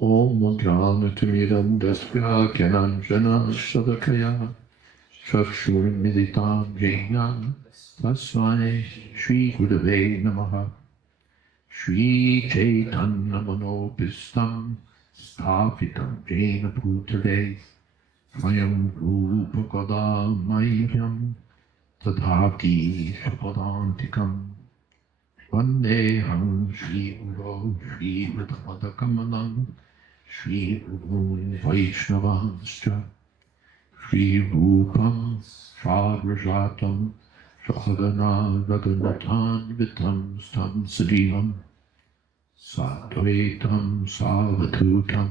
Om Jnanatimidam Dasya Gyananjana Sadakaya Chakshurmilitam Jnana Tasmai Shri Gurave Namaha Shri Chaitanya Manopistam Sthapitam Jena Bhutale Swayam Rupa Kadamahyam Tadhati Shapadantikam Vandeham Shri Guru Shri Madhakamalam Shri Guru Vaishnavascha Shri Rupam Sagrajatam Sahagana Raghunathan Vitam Stam Sadivam Satvaitam Savatutam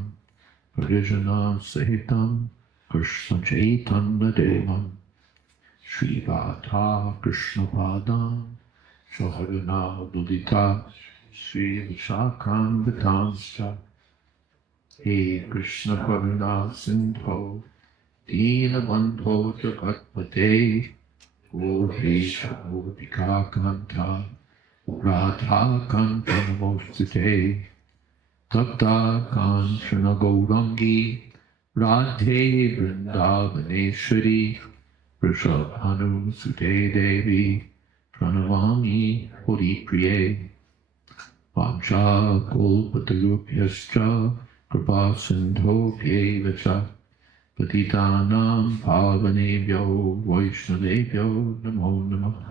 Parijana Sahitam Krishna Chaitanya Devam Shri Radha Krishna Padam Sahagana Dudita Shri Vishakam Vitamscha He Krishna Karuna Sindho Dina Bandho Jagatpate Gopesha Gopika Kanta Radha Kanta Namostite Tapta Kanchana Gaurangi Radhe Vrindavaneshwari Vrishabhanu Sute Devi Pranavami Hori Priye Vamsha Kolpatarupyascha Kripa Sindho Pyevacha Patitanam Pavanebhyo Vaishnavebhyo Namo Namah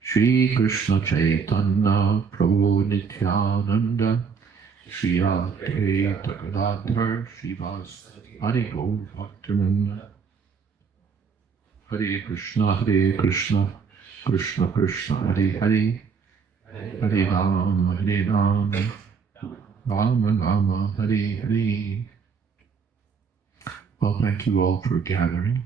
Shri Krishna Chaitanya Prabhu Nityananda Shri Advaita Gadadhar Srivas Hari Gaur Bhaktivinoda Hare Krishna Krishna Krishna Hare Hare Hare Rama Rama Rama Hare Hare. Well, thank you all for gathering.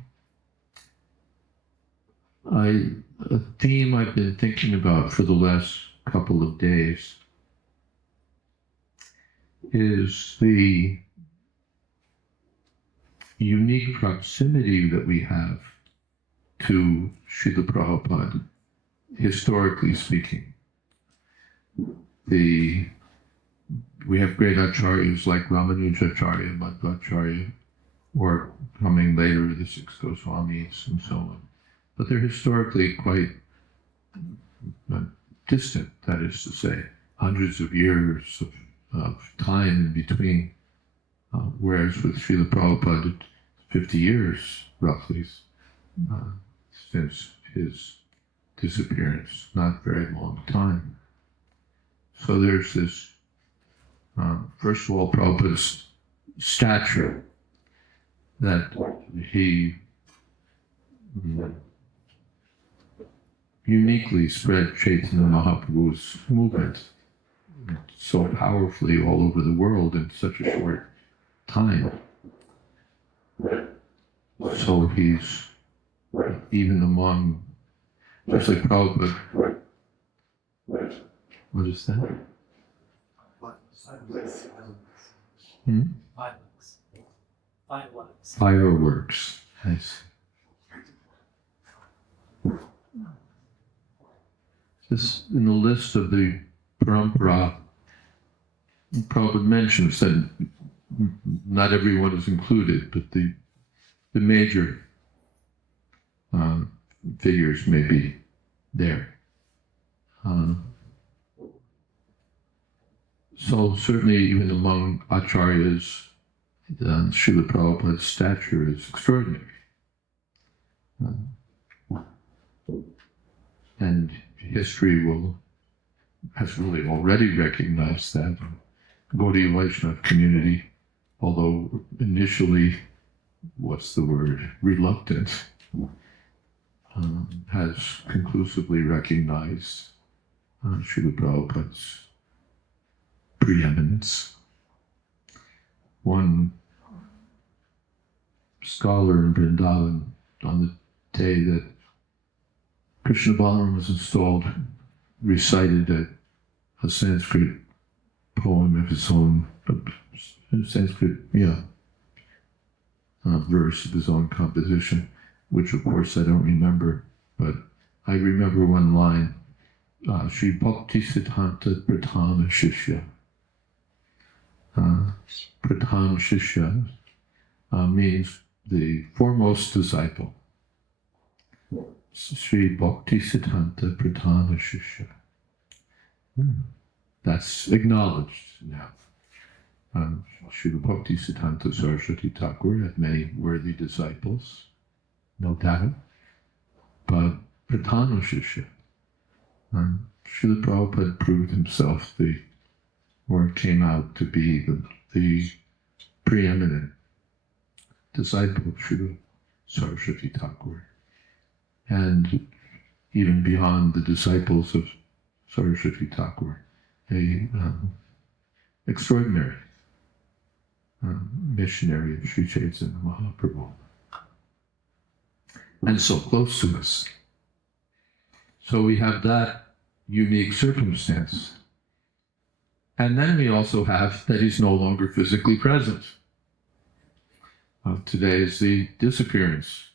A theme I've been thinking about for the last couple of days is the unique proximity that we have to Srila Prabhupada, historically speaking. We have great acharyas like Ramanujacharya, Madhvacharya, or coming later, the six Goswamis and so on. But they're historically quite distant, that is to say, hundreds of years of time in between, whereas with Srila Prabhupada, 50 years, roughly, since his disappearance, not very long time. So there's this, first of all, Prabhupada's stature, that he uniquely spread Chaitanya Mahaprabhu's movement so powerfully all over the world in such a short time. So he's even among, just like Prabhupada. What is that? Fireworks. Nice. This, in the list of the parampara, Prabhupada mentions that not everyone is included, but the major figures may be there. So certainly even among acharyas, Srila Prabhupada's stature is extraordinary. And history has really already recognized that. Gaudiya Vaishnava community, although initially, reluctant, has conclusively recognized Srila Prabhupada's preeminence. One scholar in Vrindavan, on the day that Krishna Balaram was installed, recited a Sanskrit poem of his own, verse of his own composition, which of course I don't remember, but I remember one line, Sri Bhakti Siddhanta Pratama Shishya. Pradhan Shishya means the foremost disciple. Sri Bhaktivedanta Pradhana Shishya. That's acknowledged now. Srila Bhaktivedanta Saraswati Thakur had many worthy disciples, no doubt, but Pradhana Shishya. Srila Prabhupada proved himself came out to be the preeminent disciple of Srila Saraswati Thakur. And even beyond the disciples of Saraswati Thakur, a extraordinary missionary of Sri Chaitanya Mahaprabhu. And so close to us. So we have that unique circumstance. And then we also have that he's no longer physically present. Today is the disappearance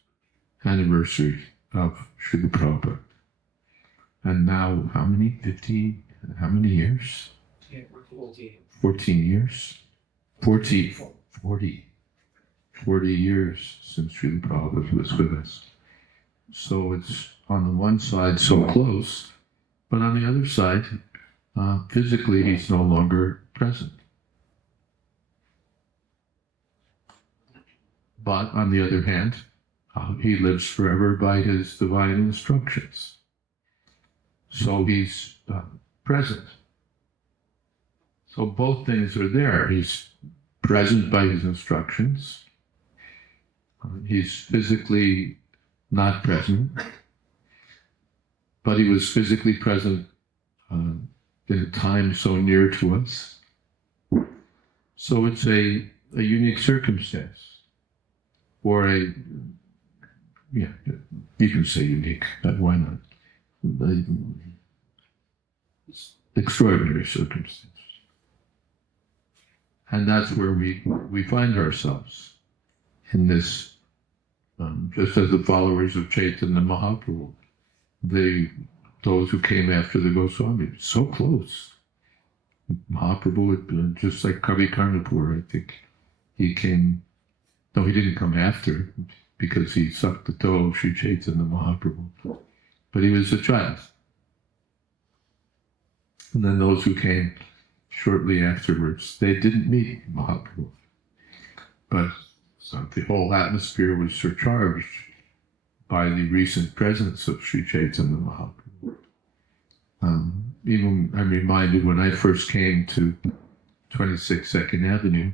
anniversary of Srila Prabhupada. And now, how many? 15? How many years? 14 years? 40 years since Srila Prabhupada was with us. So it's on the one side so close, but on the other side, physically he's no longer present. But on the other hand, he lives forever by his divine instructions. So he's present. So both things are there. He's present by his instructions. He's physically not present, but he was physically present in a time so near to us. So it's a unique circumstance, or you can say unique, but why not? Extraordinary circumstance. And that's where we find ourselves in this, just as the followers of Chaitanya Mahaprabhu, those who came after the Goswami, so close. Mahaprabhu, just like Kavi Karnapur, I think, he came, no, he didn't come after, because he sucked the toe of Sri Chaitanya Mahaprabhu, but he was a child. And then those who came shortly afterwards, they didn't meet Mahaprabhu. But so the whole atmosphere was surcharged by the recent presence of Sri Chaitanya Mahaprabhu. Even I'm reminded when I first came to 26 2nd Avenue,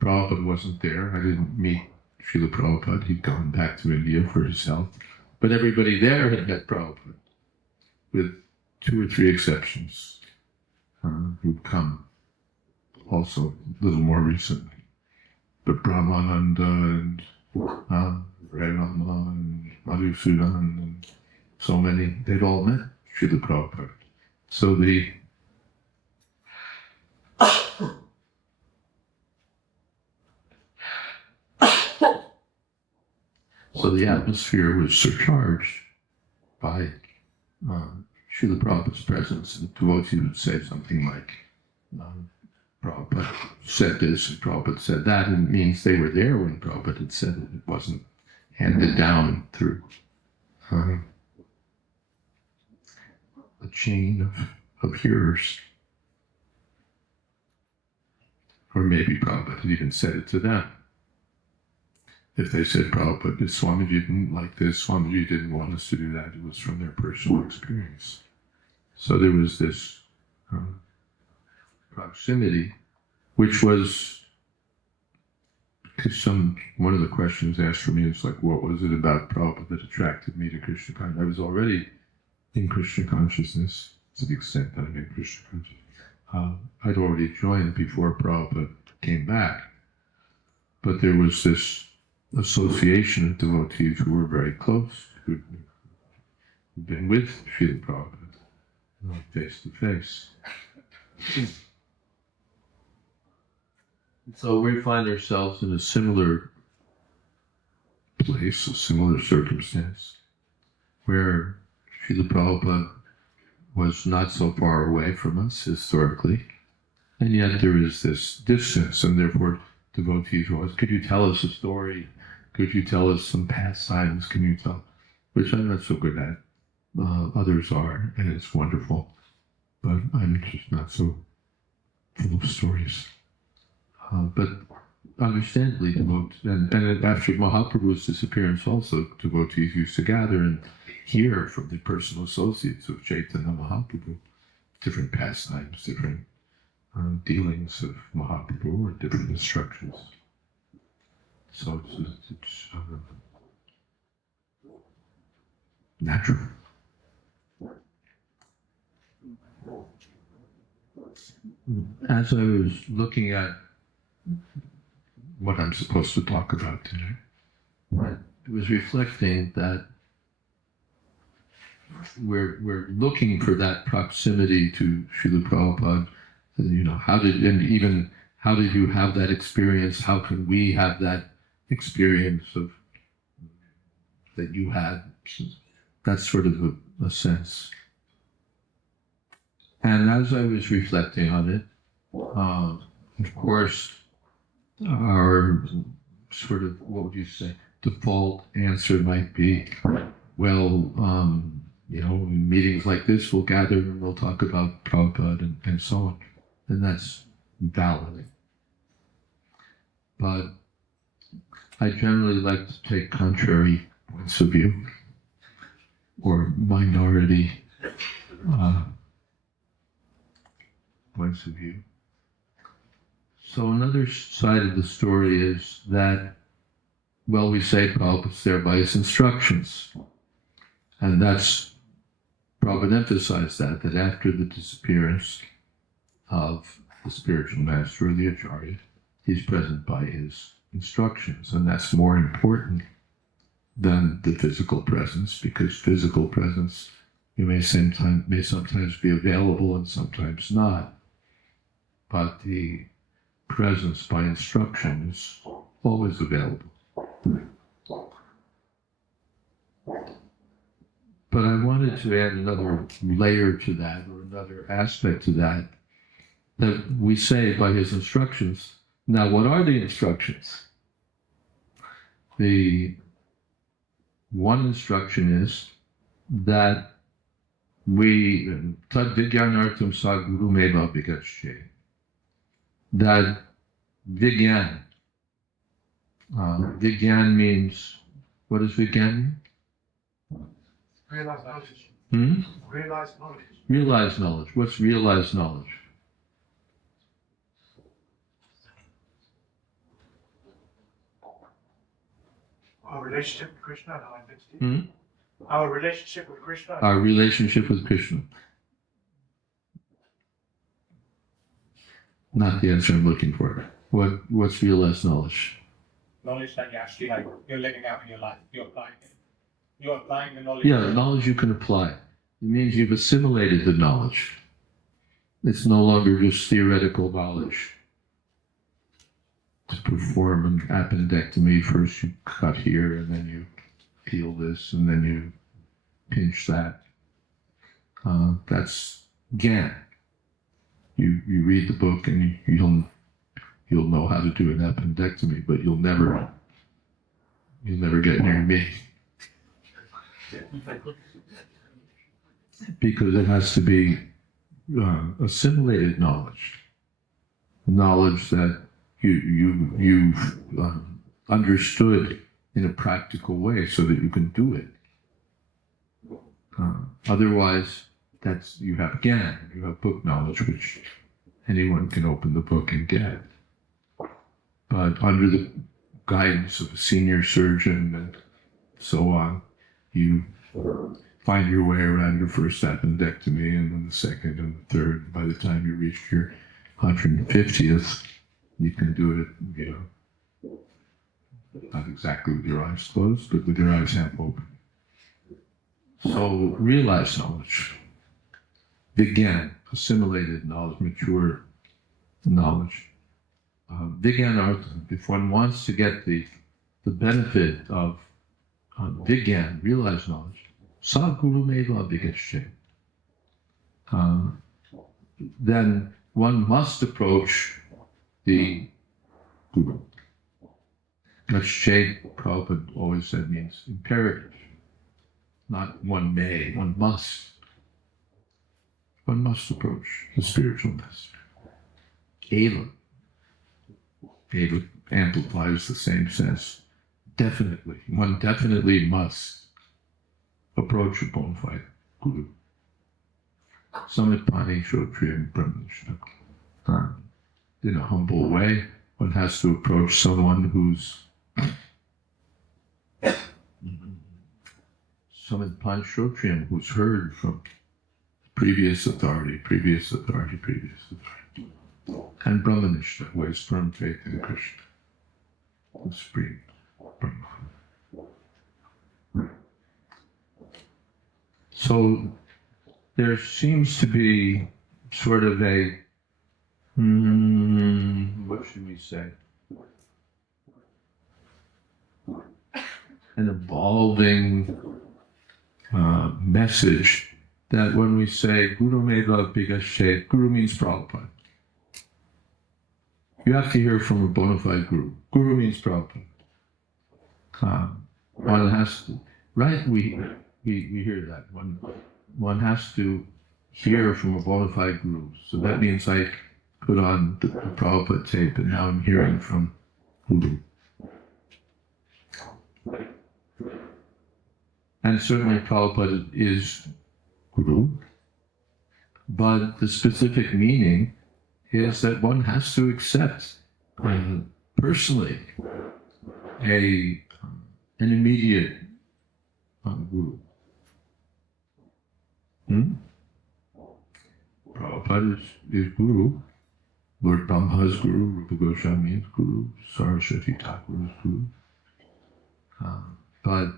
Prabhupada wasn't there. I didn't meet Srila Prabhupada. He'd gone back to India for his health. But everybody there had met Prabhupada, with 2 or 3 exceptions who'd come also a little more recently. But Brahmananda and Rama and Madhusudan and so many, they'd all met Srila Prabhupada. So the atmosphere was surcharged by Srila Prabhupada's presence, and devotees would say something like, Prabhupada said this and Prabhupada said that, and it means they were there when Prabhupada had said it. It wasn't handed down through a chain of hearers. Or maybe Prabhupada had even said it to them. If they said, Prabhupada, Swamiji didn't like this, Swamiji didn't want us to do that, it was from their personal experience. So there was this proximity, which was, because one of the questions asked for me is like, what was it about Prabhupada that attracted me to Krishna consciousness? I was already in Krishna consciousness, to the extent that I'm in Krishna consciousness. I'd already joined before Prabhupada came back, but there was this association of devotees who were very close, who'd been with Srila Prabhupada, face to face. So we find ourselves in a similar place, a similar circumstance, where Srila Prabhupada was not so far away from us historically, And yet there is this distance, and therefore devotees will ask, could you tell us a story? Could you tell us some pastimes? Can you tell? Which I'm not so good at. Others are, and it's wonderful. But I'm just not so full of stories. But understandably, devotees, and after Mahaprabhu's disappearance also, devotees used to gather and hear from the personal associates of Chaitanya Mahaprabhu different pastimes, different dealings of Mahaprabhu, or different instructions. So it's natural. As I was looking at what I'm supposed to talk about today, I was reflecting that we're looking for that proximity to Srila Prabhupada. You know, how did you have that experience? How can we have that experience of that you had? That's sort of a sense. And as I was reflecting on it, of course, our sort of, what would you say, default answer might be, well, in meetings like this, we'll gather and we'll talk about Prabhupada and so on. And that's valid. But I generally like to take contrary points of view, or minority points of view. So another side of the story is that, well, we say Prabhupada's there by his instructions. And that's, Prabhupada emphasized that after the disappearance of the spiritual master or the Acharya, he's present by his instructions. And that's more important than the physical presence, because physical presence, you may sometimes be available and sometimes not. But the presence by instruction is always available. But I wanted to add another layer to that, or another aspect to that we say by his instructions. Now, what are the instructions? The one instruction is that we, tad vigyanartam sa guru meva vigache, that vigyan, vigyan means, what does vigyan mean? Realized knowledge. Realized knowledge. Realized knowledge. What's realized knowledge? Our relationship with Krishna and our identity. Our relationship with Krishna. Our relationship with Krishna. Not the answer I'm looking for. What's realized knowledge? Knowledge that you actually you're living out in your life. You're applying it. You're applying the knowledge. Yeah, knowledge you can apply. It means you've assimilated the knowledge. It's no longer just theoretical knowledge. To perform an appendectomy, first you cut here, and then you peel this, and then you pinch that. That's gyan. You read the book, and you'll know how to do an appendectomy, but you'll never get near me. Because it has to be assimilated knowledge that you've understood in a practical way, so that you can do it. Otherwise, you have gyan, you have book knowledge, which anyone can open the book and get. But under the guidance of a senior surgeon and so on, you find your way around your first appendectomy, and then the second and the third. By the time you reach your 150th, you can do it, not exactly with your eyes closed, but with your eyes half open. So, realized knowledge. Vigyan, assimilated knowledge, mature knowledge. Vigyan artha, if one wants to get the benefit of vigyan, realized knowledge, sa guru meva vigache, then one must approach the Guru. Which Prabhupada always said means imperative. Not one may, one must. One must approach the spiritual master. Ela. Ela amplifies the same sense. Definitely. One definitely must approach a bona fide Guru. Samitpani Shotriyam Brahmanishna. In a humble way, one has to approach someone who's Samitpani Shotriyam, who's heard from previous authority, and Brahmanishna, who has firm faith in Krishna, the Supreme Brahman. So there seems to be sort of a, what should we say? An evolving message that when we say Guru Meva Bigashe, Guru means Prabhupada. You have to hear from a bona fide Guru. Guru means Prabhupada. One has to, right? We hear that. One has to hear from a bona fide Guru. So that means I put on the Prabhupada tape and now I'm hearing from Guru. And certainly Prabhupada is Guru, but the specific meaning is that one has to accept personally an immediate Guru. Prabhupada is Guru, Lord Brahma is Guru, Rupa Goswami is Guru, Saraswati Thakur is Guru. But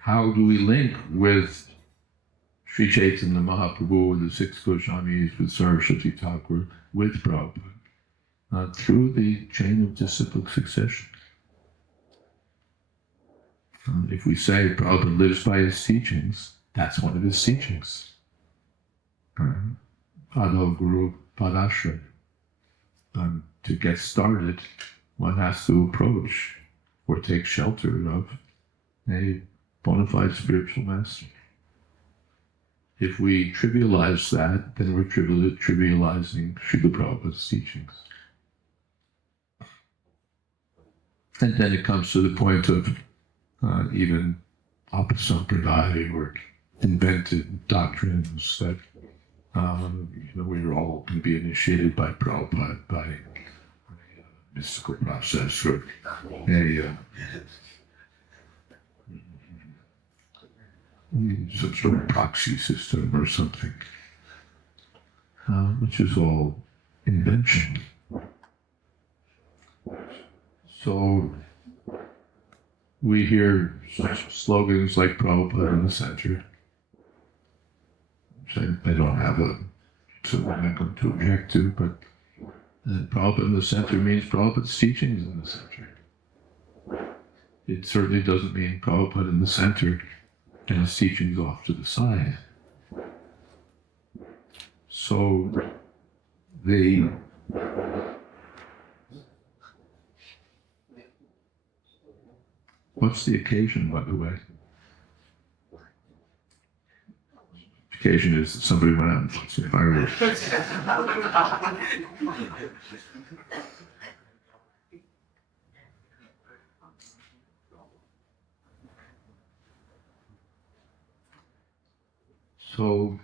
how do we link with Sri Chaitanya Mahaprabhu, with the six Goswamis, with Saraswati Thakur, with Prabhupada? Through the chain of disciplic succession. If we say Prabhupada lives by his teachings, that's one of his teachings. Adho Guru Padashray. To get started, one has to approach or take shelter of a bona fide spiritual master. If we trivialize that, then we're trivializing Srila Prabhupada's teachings. And then it comes to the point of even apasampradaya or invented doctrines that we're all going to be initiated by Prabhupada by a mystical process or some sort of proxy system or something, which is all invention. So we hear slogans like Prabhupada in the center. Which I don't have something I'm going to object to, but Prabhupada in the center means Prabhupada's teachings in the center. It certainly doesn't mean Prabhupada in the center and his teachings off to the side. So what's the occasion, by the way? The occasion is that somebody went out and put some fireworks. So,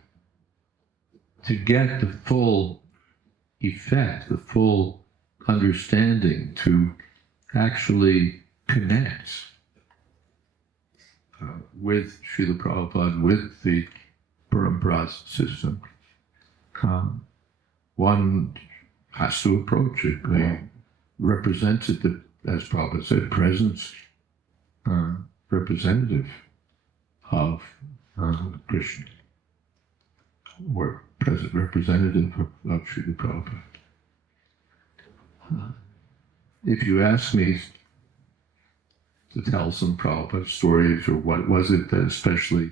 to get the full effect, the full understanding, to actually connect with Srila Prabhupada, with the Parampara system, one has to approach it. The representative, as Prabhupada said, presence, representative of Krishna, or present representative of Srila Prabhupada. If you ask me to tell some Prabhupada stories, or what was it that especially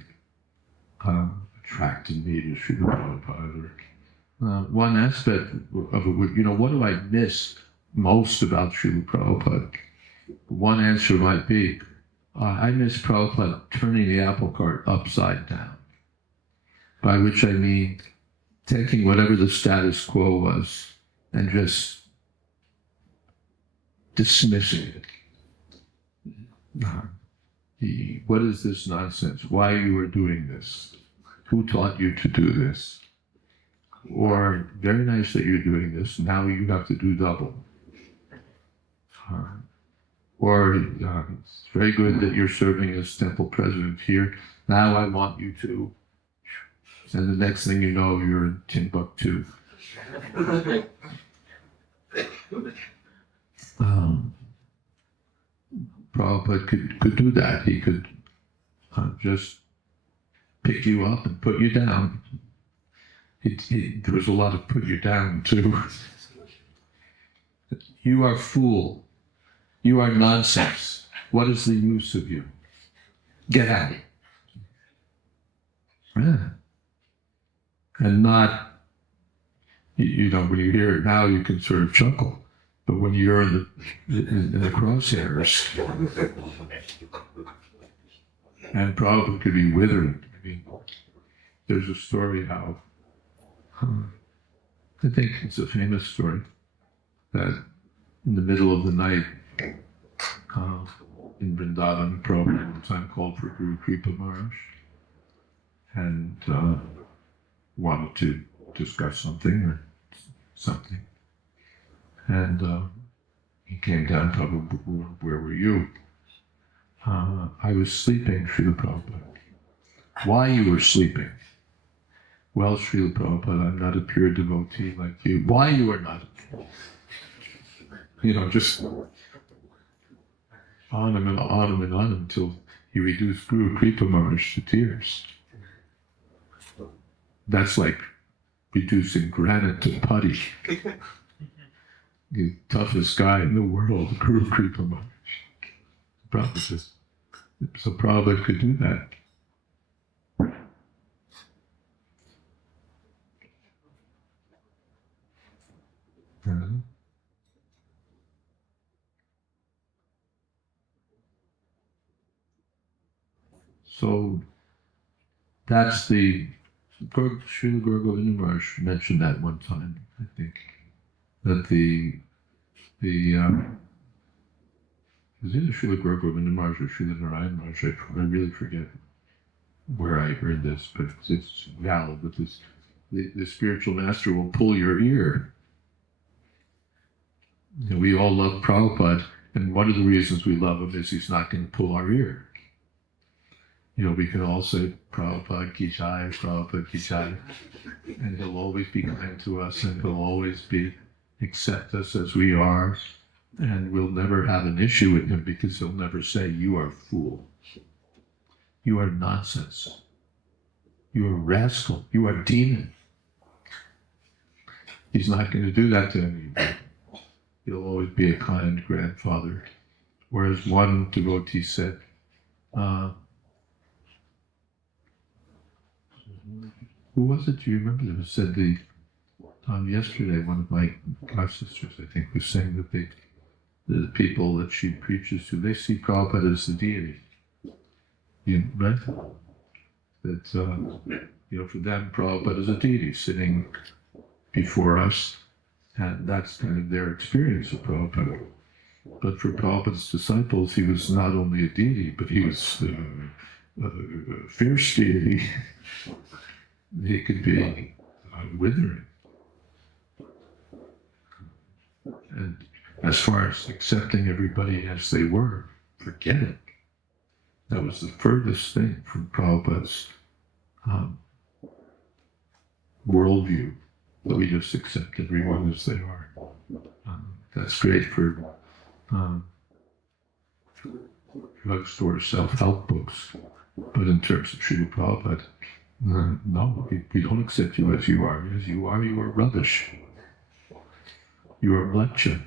attracted me to Srila Prabhupada, or one aspect of it would, what do I miss most about Srila Prabhupada? One answer might be, I miss Prabhupada turning the apple cart upside down, by which I mean taking whatever the status quo was and just dismissing it. What is this nonsense? Why you are doing this? Who taught you to do this? Or, very nice that you're doing this, now you have to do double. Or, it's very good that you're serving as temple president here, now I want you to. And the next thing you know, you're in Timbuktu. Prabhupada could do that. He could just pick you up and put you down. There was a lot of put you down too. You are fool. You are nonsense. What is the use of you? Get out. Yeah. And not, when you hear it now, you can sort of chuckle. But when you're in the crosshairs, and Prabhupada could be withering. I mean, there's a story how, I think it's a famous story, that in the middle of the night, in Vrindavan, Prabhupada at the time called for Guru Kripa Maharaj, and wanted to discuss something. And he came down, Prabhupada, where were you? I was sleeping, Srila Prabhupada. Why you were sleeping? Well, Srila Prabhupada, I'm not a pure devotee like you. Why you are not? Just on and on and on until he reduced Guru Kripa Maharaj to tears. That's like reducing granite to putty. The toughest guy in the world, Guru Kripa Maharaj. So Prabhupada could do that. So that's the Srila Guru Govinda Maharaj mentioned that one time, I think, that it was either Srila Guru Govinda Maharaj or Srila Narayan Maharaj. I really forget where I heard this, but it's valid. But the spiritual master will pull your ear. We all love Prabhupada, and one of the reasons we love him is he's not going to pull our ear. We can all say, Prabhupada ki jai, Prabhupada ki jai, and he'll always be kind to us, and he'll always accept us as we are, and we'll never have an issue with him because he'll never say, you are a fool, you are nonsense, you are a rascal, you are a demon. He's not going to do that to anybody. He'll always be a kind grandfather. Whereas one devotee said, who was it? Do you remember? It was said yesterday, one of my god-sisters, I think, was saying that the people that she preaches to, they see Prabhupada as the deity. Right? That, for them, Prabhupada is a deity sitting before us, and that's kind of their experience of Prabhupada. But for Prabhupada's disciples, he was not only a deity, but he was a fierce deity. He could be withering. And as far as accepting everybody as they were, forget it. That was the furthest thing from Prabhupada's worldview, that we just accept everyone as they are. That's great for drugstore self-help books, but in terms of Srila Prabhupada, no, we don't accept you as you are. As you are rubbish. You are mleccha.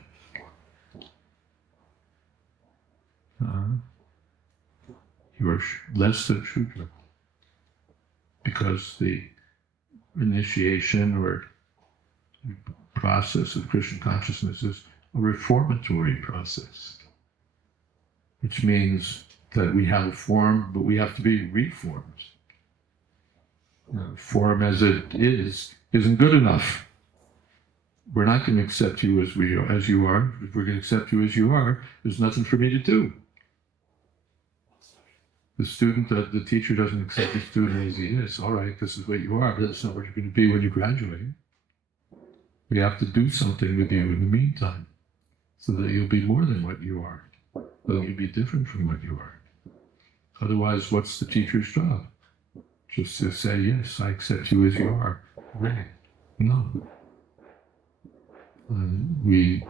You are less than Shudra. Because the initiation or process of Krishna consciousness is a reformatory process, which means that we have a form, but we have to be reformed. Form as it is isn't good enough. We're not going to accept you as you are. If we're going to accept you as you are, there's nothing for me to do. The teacher doesn't accept the student as he is. All right, this is what you are, but that's not what you're going to be when you graduate. We have to do something with you in the meantime, so that you'll be more than what you are. So that you'll be different from what you are. Otherwise, what's the teacher's job? Just to say, yes, I accept you as you are. Really? No. We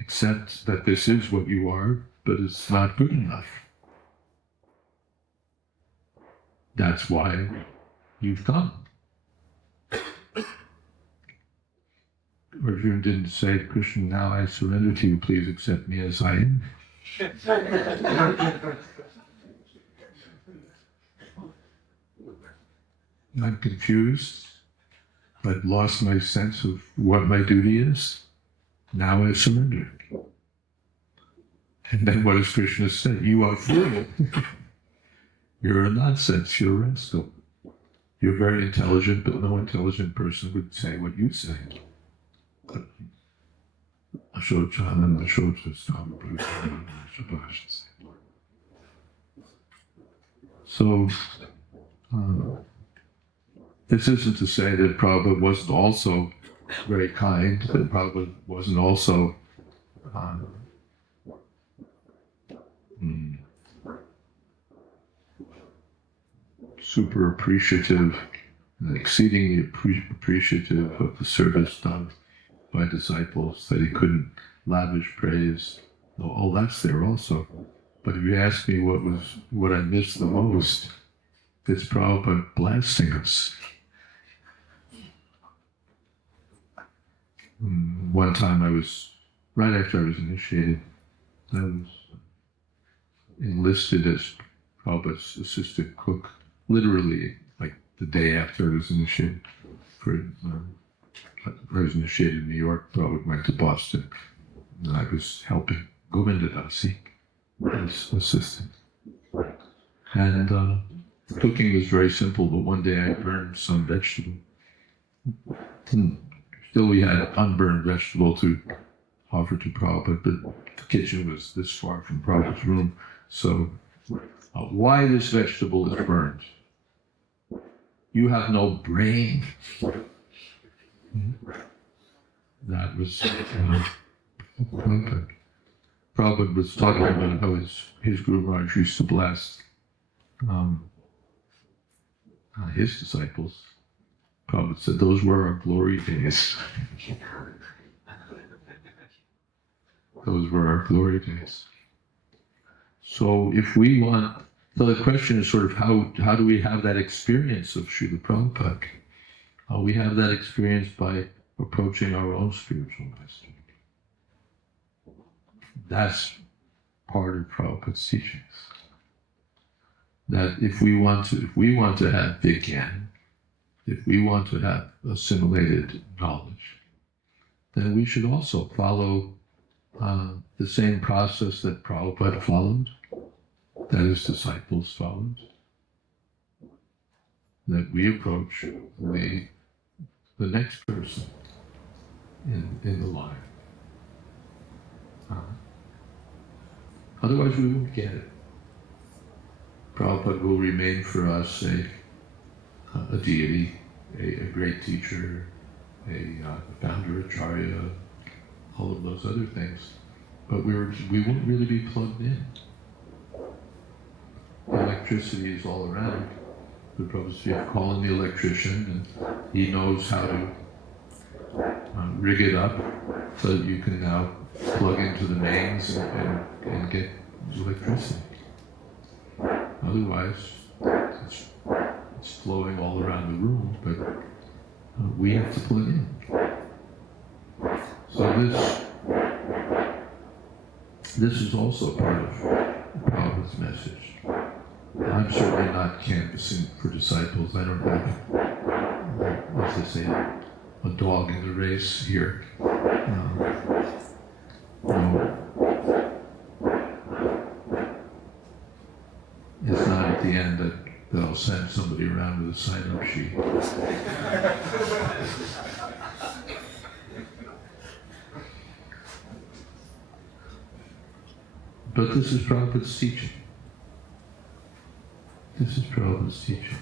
accept that this is what you are, but it's not good enough. That's why you've come. Arjuna didn't say, Krishna, now I surrender to you, please accept me as I am. I'm confused. I've lost my sense of what my duty is. Now I surrender. And then what does Krishna say? You are fool. You're a nonsense. You're a rascal. You're very intelligent, but no intelligent person would say what you say. So, this isn't to say that Prabhupada wasn't also very kind, that Prabhupada wasn't also super appreciative, exceedingly appreciative of the service done by disciples, that he couldn't lavish praise. All that's there also. But if you ask me what I miss the most, it's Prabhupada blasting us. One time right after I was initiated, I was enlisted as Prabhupada's assistant cook, literally like the day after I was initiated. I was initiated in New York, Prabhupada went to Boston, and I was helping Govinda Dasi as assistant. And cooking was very simple, but one day I burned some vegetable. Still we had unburned vegetable to offer to Prabhupada, but the kitchen was this far from Prabhupada's room. So, why this vegetable is burned? You have no brain. That was Prabhupada. Prabhupada was talking about how his Guru Maharaj used to blast his disciples. Prabhupada said, those were our glory days. Those were our glory days. So if we want, so the question is sort of how do we have that experience of Srila Prabhupada? We have that experience by approaching our own spiritual master. That's part of Prabhupada's teachings. That if we want to have Vigyan, if we want to have assimilated knowledge, then we should also follow the same process that Prabhupada followed, that his disciples followed. That we approach the next person in the line. Otherwise we won't get it. Prabhupada will remain for us a deity, a great teacher, a founder acharya, all of those other things. But we won't really be plugged in. Electricity is all around. The Prabhupada calling the electrician, and he knows how to rig it up so that you can now plug into the mains and get electricity. Otherwise, it's flowing all around the room, but we have to plug in. So this is also part of Prabhupada's message. I'm certainly not canvassing for disciples. I don't have, as they say, a dog in the race here. No. It's not at the end that I'll send somebody around with a sign-up sheet. But this is Prabhupada's teaching. This is Prabhupada's teaching.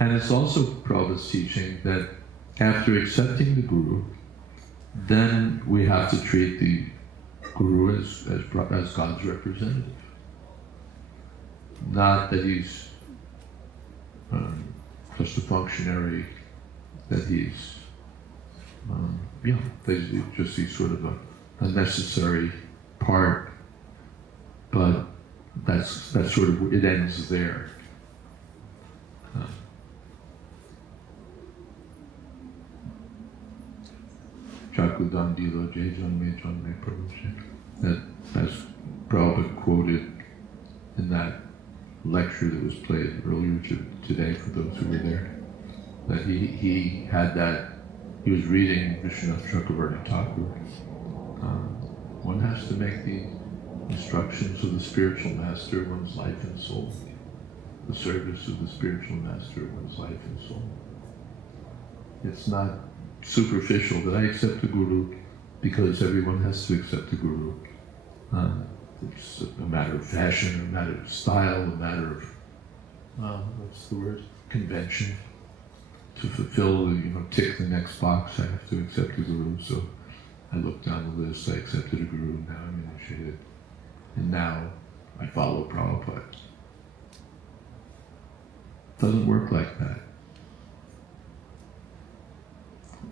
And it's also Prabhupada's teaching that after accepting the Guru, then we have to treat the Guru as God's representative. Not that he's just a functionary, that he's, he's sort of a necessary part, but that's sort of, it ends there. Chakudandilo Jajanme Janme Prabhupada. That, as Prabhupada quoted in that lecture that was played earlier today for those who were there, that he had that, he was reading Vishwanath Chakravarti Thakur. One has to make the instructions of the spiritual master one's life and soul. The service of the spiritual master one's life and soul. It's not superficial that I accept the Guru because everyone has to accept the Guru. It's a matter of fashion, a matter of style, a matter of, convention. To fulfill, tick the next box, I have to accept the Guru. So I looked down the list, I accepted a Guru, now I'm initiated. And now I follow Prabhupada. It doesn't work like that.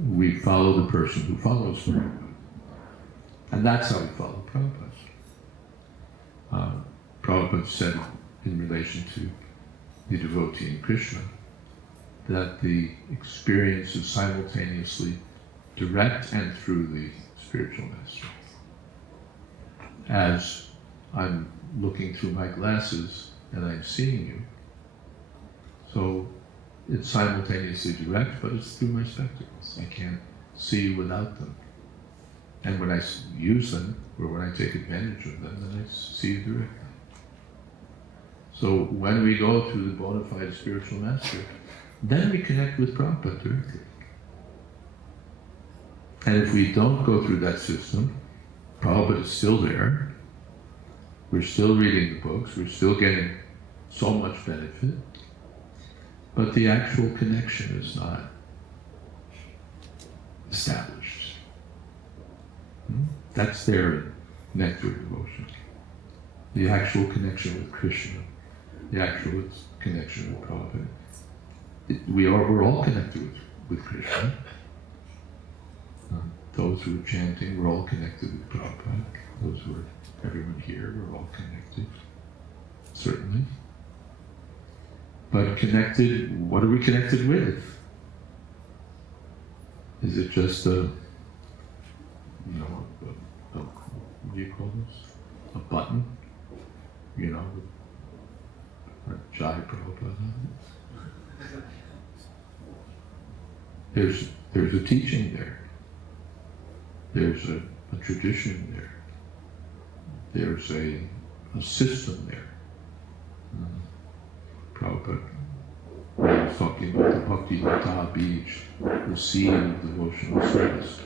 We follow the person who follows Prabhupada. And that's how we follow Prabhupada. Prabhupada said in relation to the devotee in Krishna that the experience is simultaneously direct and through the spiritual master. As I'm looking through my glasses and I'm seeing you, so it's simultaneously direct, but it's through my spectacles. I can't see you without them. And when I use them, or when I take advantage of them, then I see you directly. So when we go through the bona fide spiritual master, then we connect with Prabhupada directly. And if we don't go through that system, Prabhupada is still there, we're still reading the books, we're still getting so much benefit, but the actual connection is not established. That's there in nectar devotion. The actual connection with Krishna, the actual connection with Prabhupada. We're all connected with Krishna. Those who are chanting, we're all connected with Prabhupada. Those who are, everyone here, we're all connected, certainly. But connected, what are we connected with? Is it just what do you call this? A button? Jai Prabhupada. There's a teaching there. There's a tradition there. There's a system there. Prabhupada was talking about the Bhaktivedanta Bij, the seed of devotional service.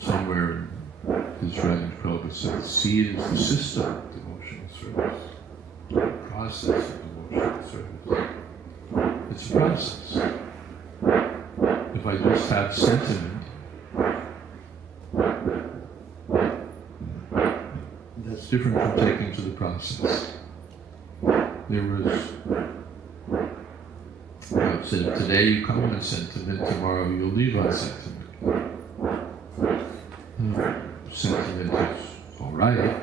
Somewhere in his writings, Prabhupada said the seed is the system of devotional service, the process of devotional service. It's a process. If I just have sentiment, that's different from taking to the process. There was, God said, today you come on sentiment, tomorrow you'll leave on sentiment. Sentiment is all right,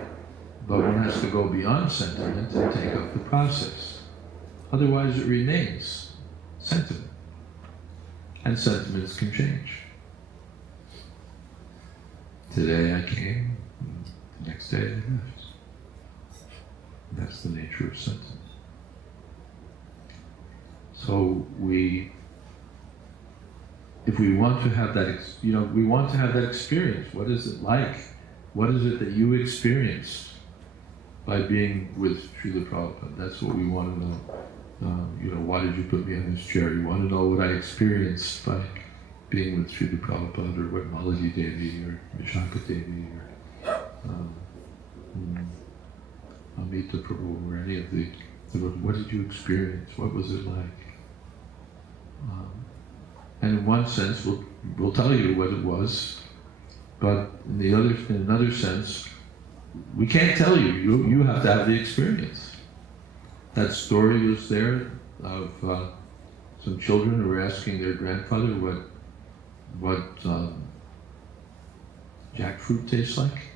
but one has to go beyond sentiment and take up the process. Otherwise it remains sentiment. And sentiments can change. Today I came, the next day I left. That's the nature of sentiment. So we if we want to have that, we want to have that experience. What is it like? What is it that you experienced by being with Srila Prabhupada? That's what we want to know. Why did you put me on this chair? You want to know what I experienced by being with Srila Prabhupada, or what Malaji Devi, or Vishaka Devi, or Amita Prabhu, or any of the, what did you experience? What was it like? And in one sense, we'll tell you what it was, but in another sense, we can't tell you. You have to have the experience. That story was there of some children who were asking their grandfather what jackfruit tastes like.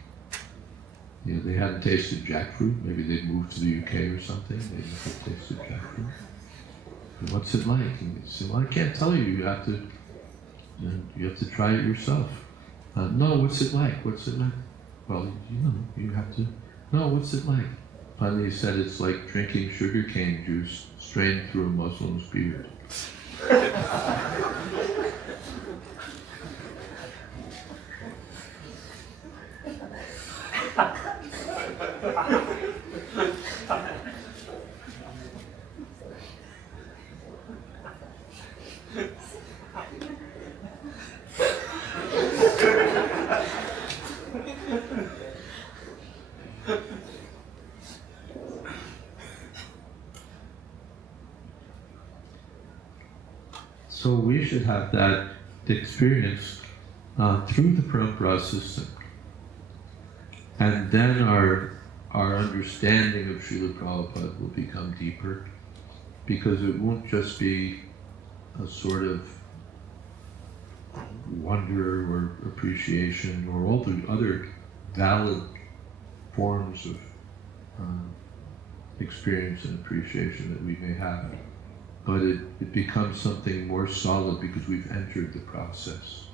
They hadn't tasted jackfruit. Maybe they'd moved to the UK or something. They never tasted jackfruit. And what's it like? And they said, well, I can't tell you. You have to try it yourself. No, what's it like? What's it like? Well, you have to. No, what's it like? Finally, he said it's like drinking sugarcane juice strained through a Muslim's beard. So we should have that experience through the Prabhupada system. And then our understanding of Srila Prabhupada will become deeper, because it won't just be a sort of wonder or appreciation or all the other valid forms of experience and appreciation that we may have. But it becomes something more solid because we've entered the process.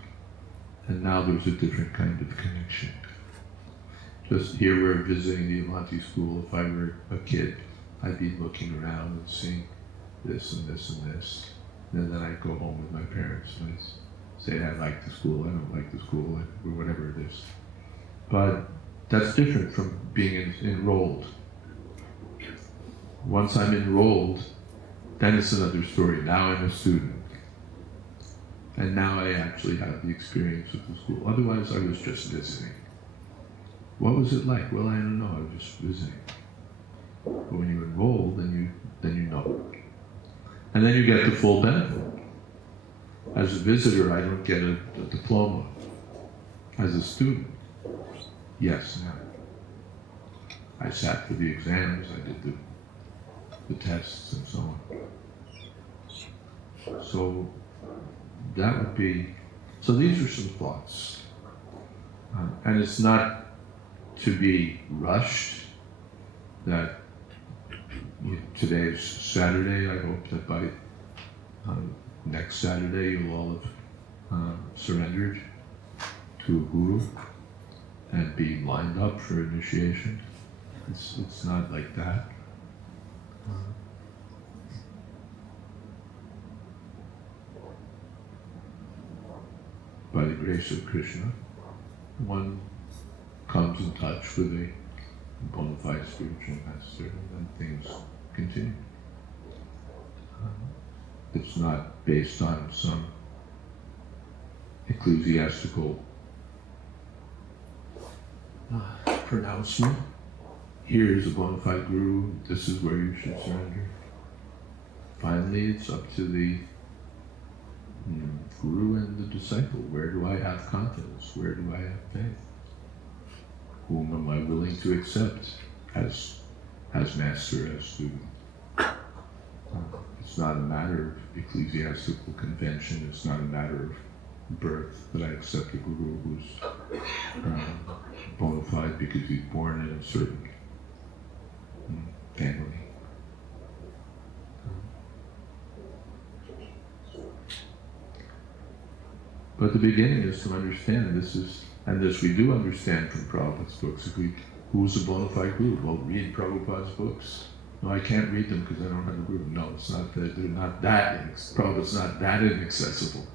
And now there's a different kind of connection. Just here we're visiting the Avanti school. If I were a kid, I'd be looking around and seeing this and this and this. And then I'd go home with my parents and I'd say, I like the school, I don't like the school, or whatever it is. But that's different from being enrolled. Once I'm enrolled, then it's another story. Now I'm a student. And now I actually have the experience of the school. Otherwise, I was just visiting. What was it like? Well, I don't know, I was just visiting. But when you enroll, then you know. And then you get the full benefit. As a visitor, I don't get a diploma. As a student, yes, now. I sat for the exams, I did the tests and so on. So that would be, so these are some thoughts. And it's not to be rushed, that today is Saturday. I hope that by next Saturday you'll all have surrendered to a guru and be lined up for initiation. It's not like that. By the grace of Krishna, one comes in touch with a bona fide spiritual master, and then things continue. It's not based on some ecclesiastical pronouncement. Here's a bona fide guru, this is where you should surrender. Finally, it's up to the guru and the disciple. Where do I have confidence? Where do I have faith? Whom am I willing to accept as master, as student? It's not a matter of ecclesiastical convention. It's not a matter of birth that I accept a guru who's bona fide because he's born in a certain family. But the beginning is to understand this we do understand from Prabhupada's books. Who's a bona fide guru? Well, read Prabhupada's books. No, I can't read them because I don't have a guru. No, it's not that they're not that. Prabhupada's not that inaccessible.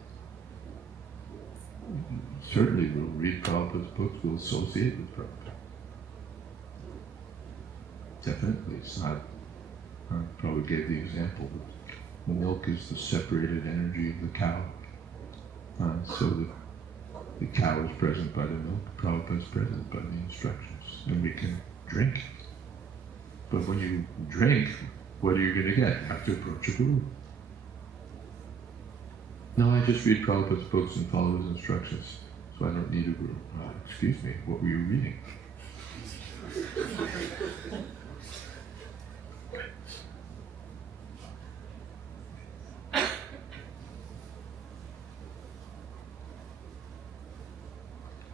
certainly we'll read Prabhupada's books, we'll associate with Prabhupada. Definitely, it's not, Prabhupada gave the example that the milk is the separated energy of the cow. So the cow is present by the milk, Prabhupada is present by the instructions, and we can drink. But when you drink, what are you going to get? You have to approach a guru. No, I just read Prabhupada's books and follow his instructions, so I don't need a guru. Excuse me, what were you reading?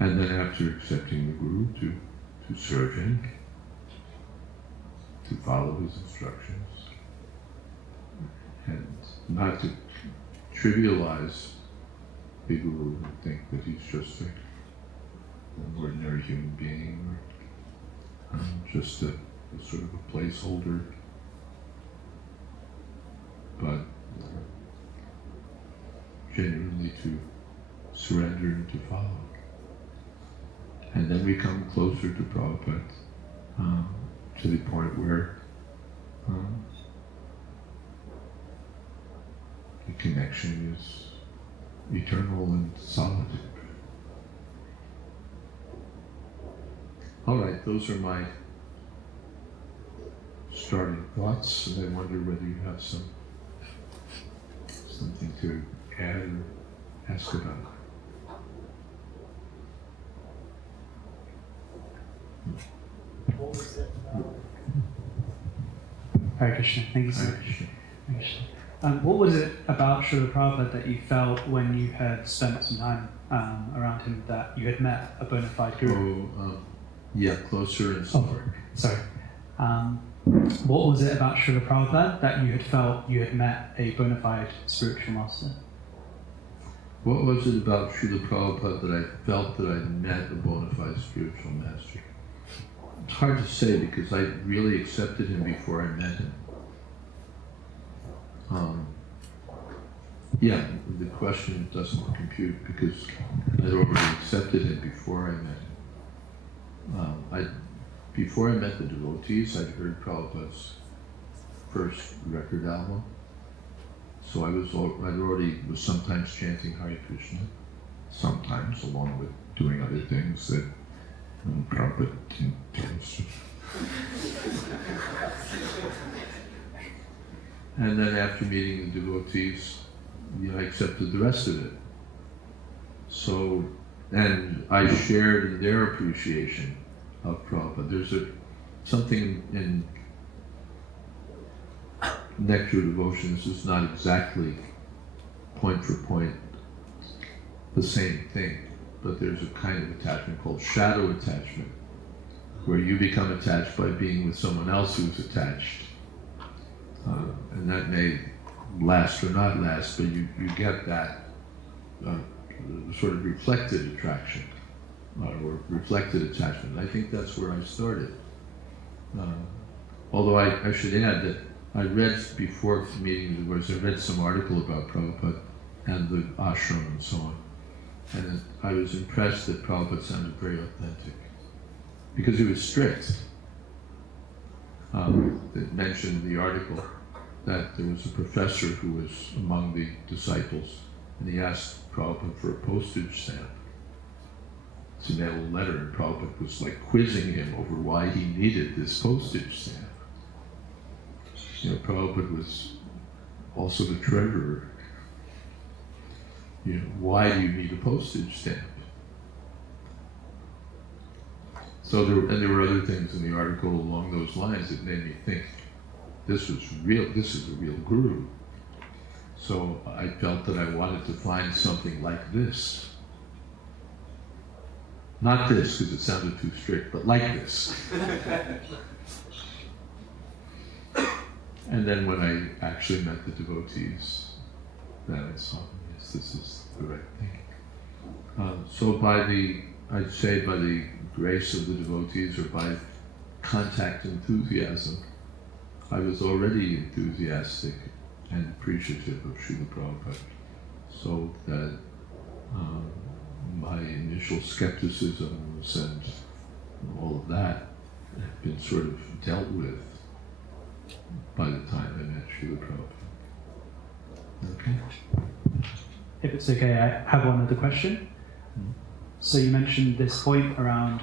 And then after accepting the guru, to serve him, to follow his instructions, and not to trivialize the guru and think that he's just an ordinary human being, or just a sort of a placeholder, but genuinely to surrender and to follow. And then we come closer to Prabhupada, to the point where the connection is eternal and solid. All right, those are my starting thoughts, and I wonder whether you have something to add or ask about. What was it? Hare Krishna, thank you so much. Hare Krishna. What was it about Srila Prabhupada that you felt when you had spent some time around him that you had met a bona fide guru? Yeah, closer and slower. Sorry. What was it about Srila Prabhupada that you had felt you had met a bona fide spiritual master? What was it about Srila Prabhupada that I felt that I met a bona fide spiritual master? It's hard to say because I really accepted him before I met him. Yeah, the question doesn't compute because I'd already accepted him before I met him. Before I met the devotees, I'd heard Prabhupada's first record album. So I'd already was sometimes chanting Hare Krishna, sometimes along with doing other things that Prabhupada didn't tell us. And then after meeting the devotees, I accepted the rest of it. So, and I shared in their appreciation of Prabhupada. There's something in Nectar of Devotion. This is not exactly point for point the same thing, but there's a kind of attachment called shadow attachment, where you become attached by being with someone else who's attached. And that may last or not last, but you get that sort of reflected attraction, or reflected attachment. I think that's where I started. Although I should add that I read before meeting the devotees, I read some article about Prabhupada and the ashram and so on. And I was impressed that Prabhupada sounded very authentic, because he was strict. It mentioned in the article that there was a professor who was among the disciples, and he asked Prabhupada for a postage stamp to mail a letter, and Prabhupada was like quizzing him over why he needed this postage stamp. Prabhupada was also the treasurer. Why do you need a postage stamp? So there were other things in the article along those lines that made me think, this is a real guru. So I felt that I wanted to find something like this. Not this, because it sounded too strict, but like this. And then when I actually met the devotees, then I saw, yes, this is the right thing. So I'd say by the grace of the devotees, or by contact enthusiasm, I was already enthusiastic and appreciative of Srila Prabhupada, so that my initial skepticisms and all of that have been sort of dealt with by the time I met Srila Prabhupada. Okay? If it's okay, I have one other question. So you mentioned this point around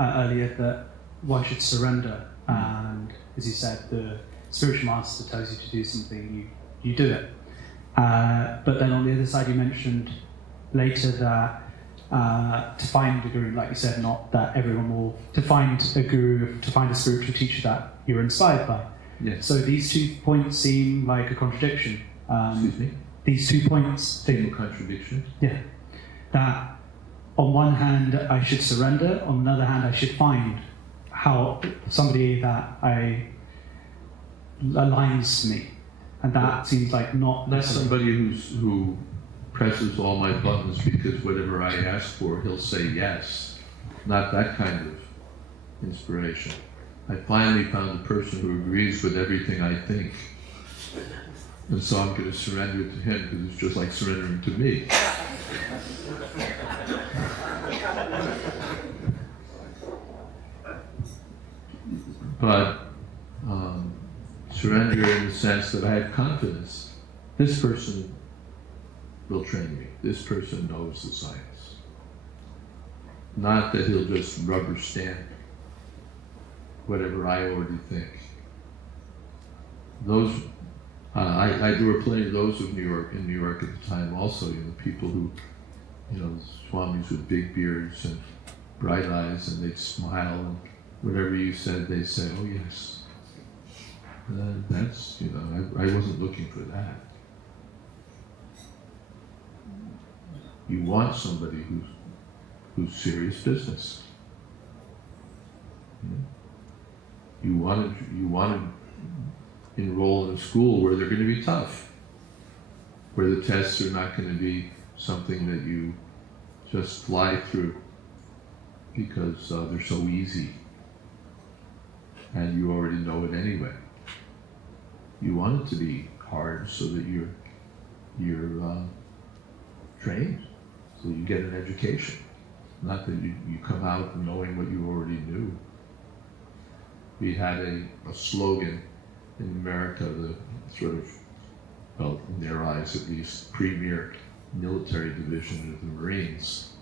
earlier that one should surrender, and as you said, the spiritual master tells you to do something, you do it. But then on the other side, you mentioned later that to find a guru, like you said, not that everyone will, to find a guru, to find a spiritual teacher that you're inspired by. Yes. So these 2 points seem like a contradiction. Excuse me? These 2 points Single contradiction? yeah, that on one hand I should surrender, on the other hand I should find how somebody that aligns to me, and that seems like not Somebody who presses all my buttons because whatever I ask for, he'll say yes. Not that kind of inspiration. I finally found a person who agrees with everything I think. And so I'm going to surrender it to him because it's just like surrendering to me. But surrender in the sense that I have confidence. This person will train me. This person knows the science. Not that he'll just rubber stamp whatever I already think. Those, there were plenty of those in New York at the time also, people who, swamis with big beards and bright eyes, and they'd smile, and whatever you said, they'd say, oh yes. That's, I wasn't looking for that. You want somebody who's serious business. You want to enroll in a school where they're going to be tough, where the tests are not going to be something that you just fly through because they're so easy and you already know it anyway. You want it to be hard so that you're trained, so you get an education, not that you come out knowing what you already knew. We had a slogan in America, the sort of, well, in their eyes at least, premier military division of the Marines.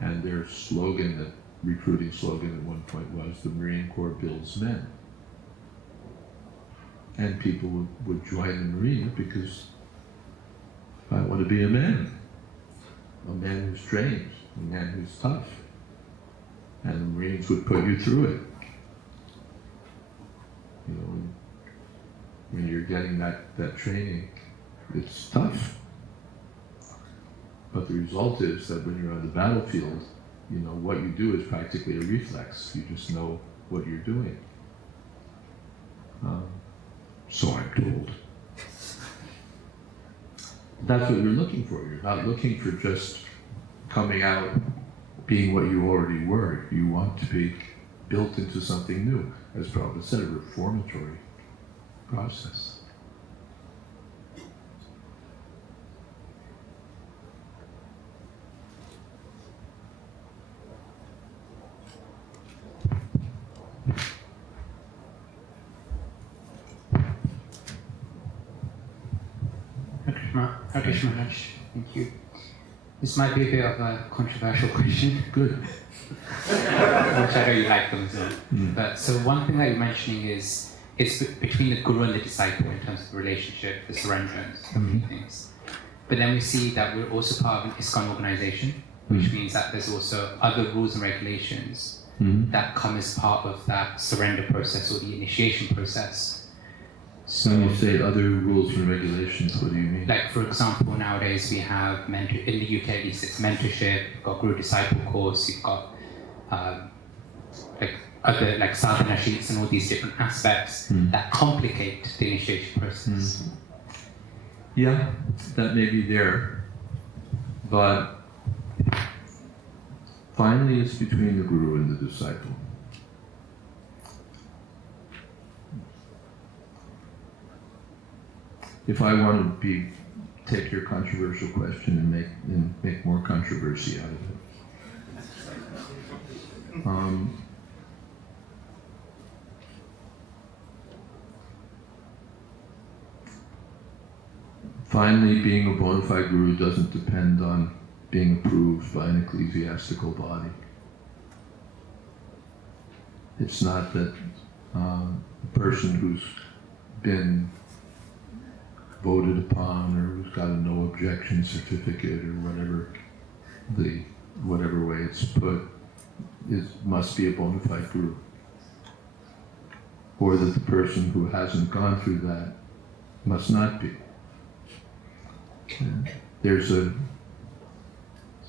And their slogan, recruiting slogan at one point was, the Marine Corps builds men. And people would join the Marines because I want to be a man who's trained, a man who's tough. And the Marines would put you through it. When you're getting that training, it's tough. But the result is that when you're on the battlefield, what you do is practically a reflex. You just know what you're doing. So I'm told. That's what you're looking for. You're not looking for just coming out being what you already were. You want to be built into something new. As Prabhupada said, a reformatory process. Hare Maharaj, thank you. This might be a bit of a controversial question. Good. Which I know you like them as well. But so one thing that you're mentioning is it's between the guru and the disciple in terms of the relationship, the surrenderance, things. But then we see that we're also part of an ISKCON organization, which means that there's also other rules and regulations that come as part of that surrender process or the initiation process. So, when you say other rules and regulations, what do you mean? Like, for example, nowadays we have, in the UK at least, it's mentorship, you've got guru disciple course, you've got other sadhana sheets and all these different aspects that complicate the initiation process. Yeah, that may be there, but finally it's between the guru and the disciple. If I want to take your controversial question and make more controversial controversy out of it. Finally, being a bona fide guru doesn't depend on being approved by an ecclesiastical body. It's not that a person who's been voted upon or who's got a no objection certificate or whatever way it's put must be a bona fide guru. Or that the person who hasn't gone through that must not be. There's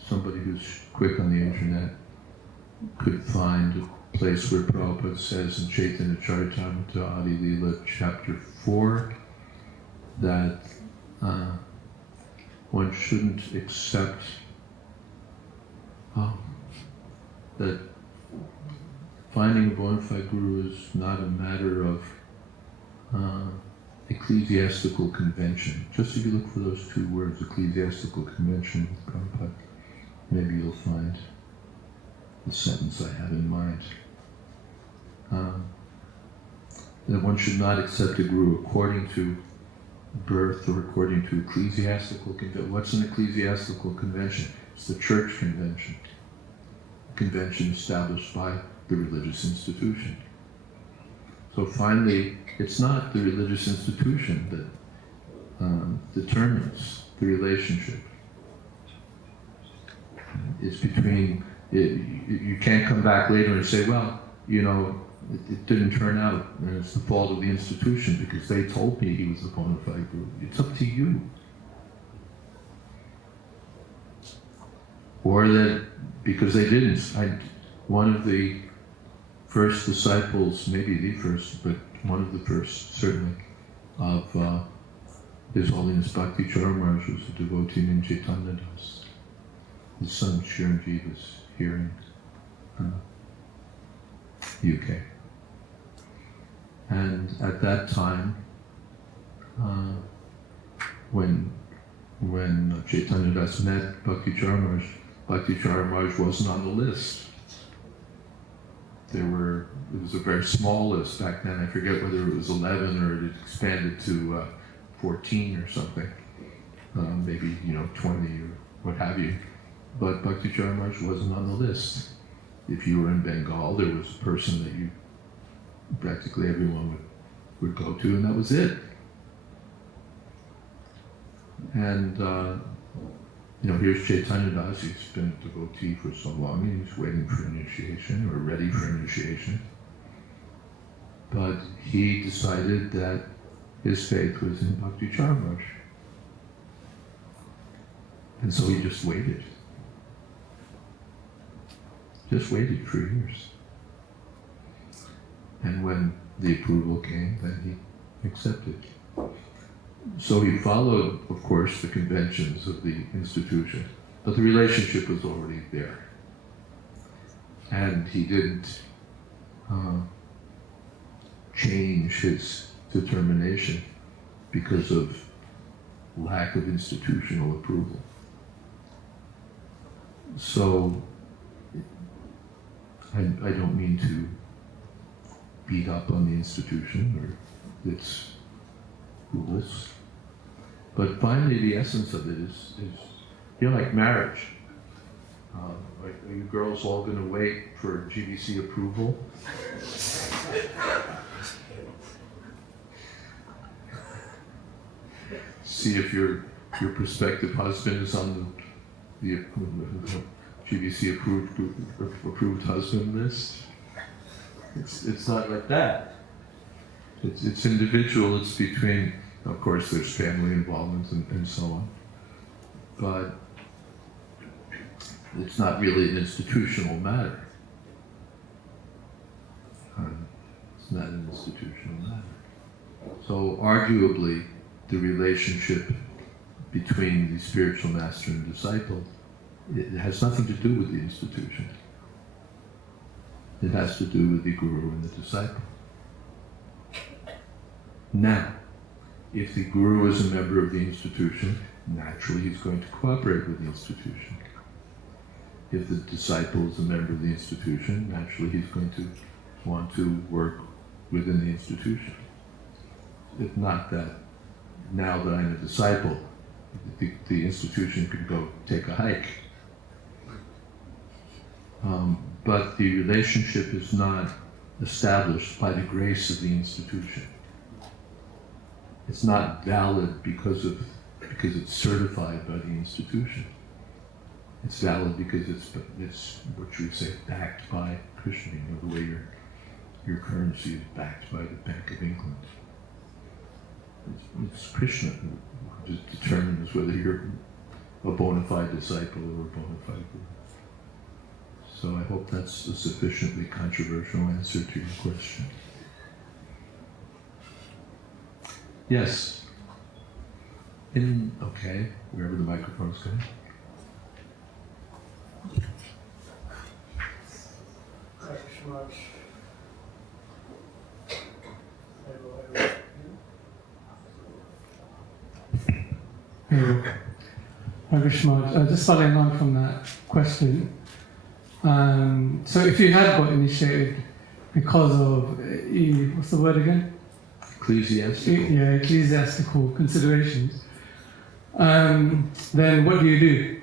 somebody who's quick on the internet could find a place where Prabhupada says in Chaitanya Charitamrita Adi Leela chapter 4 that one shouldn't accept that finding a bona fide guru is not a matter of ecclesiastical convention. Just if you look for those two words, ecclesiastical convention with Prabhupada, maybe you'll find the sentence I had in mind. That one should not accept a guru according to birth or according to ecclesiastical convention. What's an ecclesiastical convention? It's the church convention. A convention established by the religious institution. So finally, it's not the religious institution that determines the relationship. It's between, you can't come back later and say, well, it didn't turn out, and it's the fault of the institution because they told me he was a bona fide guru. It's up to you. Or that because they didn't. One of the first disciples, maybe the first, but one of the first certainly, of His Holiness Bhakti Maharaj was a devotee named Chaitanya Das. His son Chiranjeev is here in UK. And at that time, when Chaitanya Das met Bhakti Maharaj wasn't on the list. It was a very small list back then. I forget whether it was 11 or it expanded to 14 or something. Maybe 20 or what have you. But Bhakti Maharaj wasn't on the list. If you were in Bengal, there was a person that practically everyone would go to, and that was it. And here's Chaitanya Das. He's been a devotee for so long, and he's waiting for initiation or ready for initiation. But he decided that his faith was in Bhakti Maharaj. And so he just waited. Just waited for years. And when the approval came, then he accepted. So he followed, of course, the conventions of the institution, but the relationship was already there. And he didn't change his determination because of lack of institutional approval. So I don't mean to beat up on the institution or its rulers, but finally the essence of it is like marriage. Are you girls all going to wait for GBC approval? See if your prospective husband is on the GBC approved husband list. It's not like that. It's individual. It's between. Of course, there's family involvement and so on, but it's not really an institutional matter. It's not an institutional matter. So arguably, the relationship between the spiritual master and disciple, it has nothing to do with the institution. It has to do with the guru and the disciple. Now, if the guru is a member of the institution, naturally he's going to cooperate with the institution. if the disciple is a member of the institution, naturally he's going to want to work within the institution. If not that, now that I'm a disciple, the institution could go take a hike. But the relationship is not established by the grace of the institution. It's not valid because it's certified by the institution. It's valid because it's what you would say backed by Krishna. You know, the way your currency is backed by the Bank of England. It's Krishna who determines whether you're a bona fide disciple or a bona fide guru. So I hope that's a sufficiently controversial answer to your question. Yes. Okay, wherever the microphone's going. Thank you so much. Just following on from that question. So if you had got initiated because of, what's the word again? Ecclesiastical. Ecclesiastical considerations, then what do you do?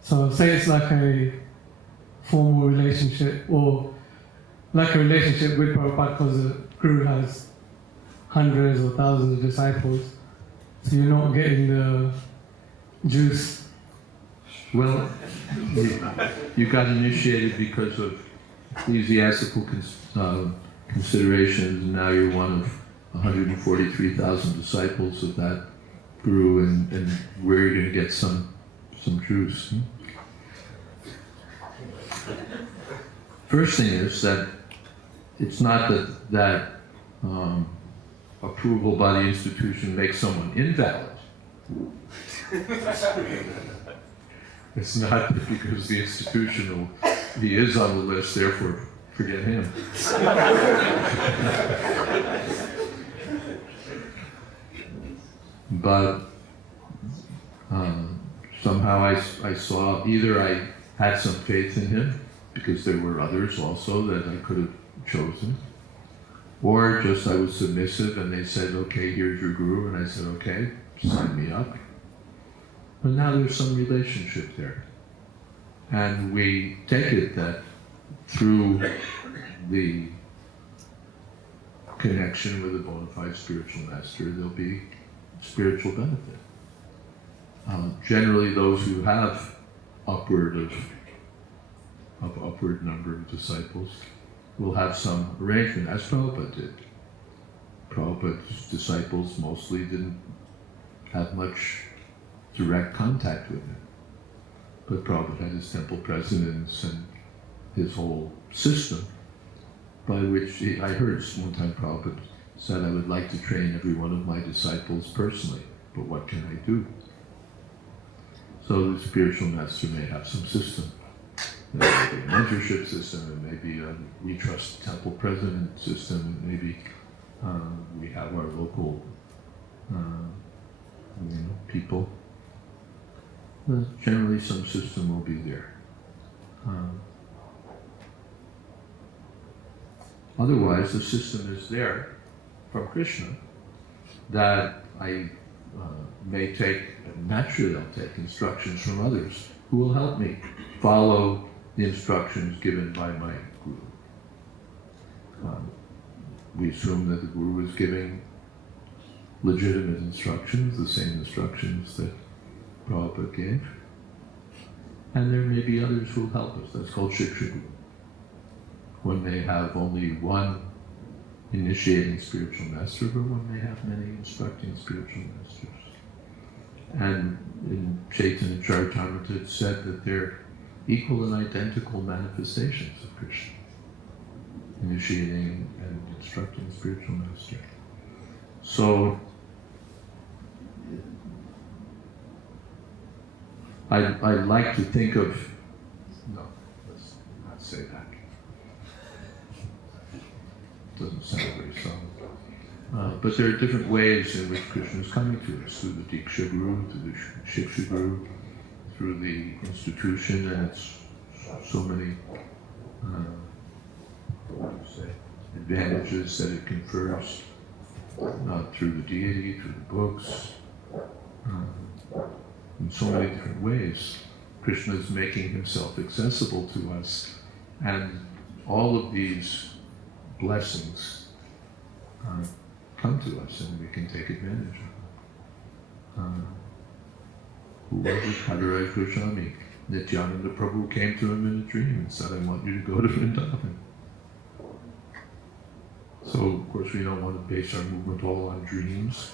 So say it's like a formal relationship, or like a relationship with Prabhupada because the guru has hundreds or thousands of disciples, so you're not getting the juice. Well, you got initiated because of ecclesiastical considerations, and now you're one of 143,000 disciples of that guru, and where are you going to get some juice? First thing is that it's not that approval by the institution makes someone invalid. It's not because the institutional, he is on the list, therefore forget him. But somehow I saw, either I had some faith in him, because there were others also that I could have chosen, or just I was submissive and they said, okay, here's your guru, and I said, okay, sign me up. But now there's some relationship there. And we take it that through the connection with a bona fide spiritual master, there'll be spiritual benefit. Generally, those who have upward number of disciples will have some arrangement, as Prabhupada did. Prabhupada's disciples mostly didn't have much direct contact with him. But Prabhupada had his temple presidents and his whole system, by which I heard one time Prabhupada said, I would like to train every one of my disciples personally, but what can I do? So the spiritual master may have some system. There may be a mentorship system, and maybe we trust temple president system, and maybe we have our local people. But generally some system will be there. Otherwise, the system is there from Krishna that I may take, naturally I'll take instructions from others who will help me follow the instructions given by my guru. We assume that the guru is giving legitimate instructions, the same instructions that Prabhupada gave. And there may be others who will help us. That's called Shiksha Guru. One may have only one initiating spiritual master, but one may have many instructing spiritual masters. And in Chaitanya Charitamrita it said that they're equal and identical manifestations of Krishna, initiating and instructing the spiritual master. So I like to think of, no, let's not say that. Doesn't sound very solid. But there are different ways in which Krishna is coming to us, through the Diksha Guru, through the Shiksha Guru, through the institution and its so many advantages that it confers, through the deity, through the books, in so many different ways. Krishna is making himself accessible to us, and all of these blessings come to us, and we can take advantage of them. Who was it? Kaviraj Goswami. Nityananda Prabhu came to him in a dream and said, I want you to go to Vrindavan. So, of course, we don't want to base our movement all on dreams,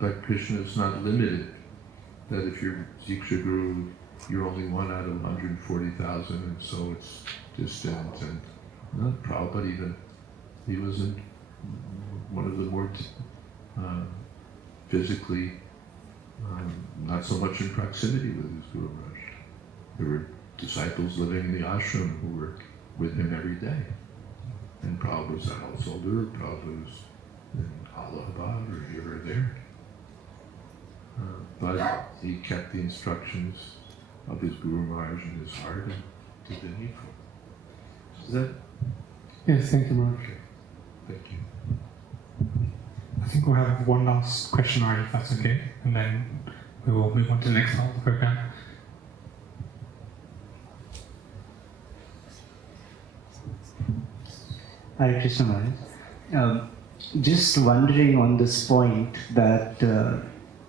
but Krishna is not limited. That if you're Diksha Guru, you're only one out of 140,000, and so it's distant. And not Prabhupada even, he wasn't one of the more physically, not so much in proximity with his Guru Maharaj. There were disciples living in the ashram who were with him every day. And Prabhupada was at El Soldur, Prabhupada was in Allahabad or here or there. But he kept the instructions of his Guru Maharaj in his heart and did the needful. Is that? Yes, thank you, Maharaj. Okay. Thank you. I think we'll have one last question, Ari, if that's okay, and then we will move on to the next part of the program. Hare Krishna Maharaj. Just wondering on this point that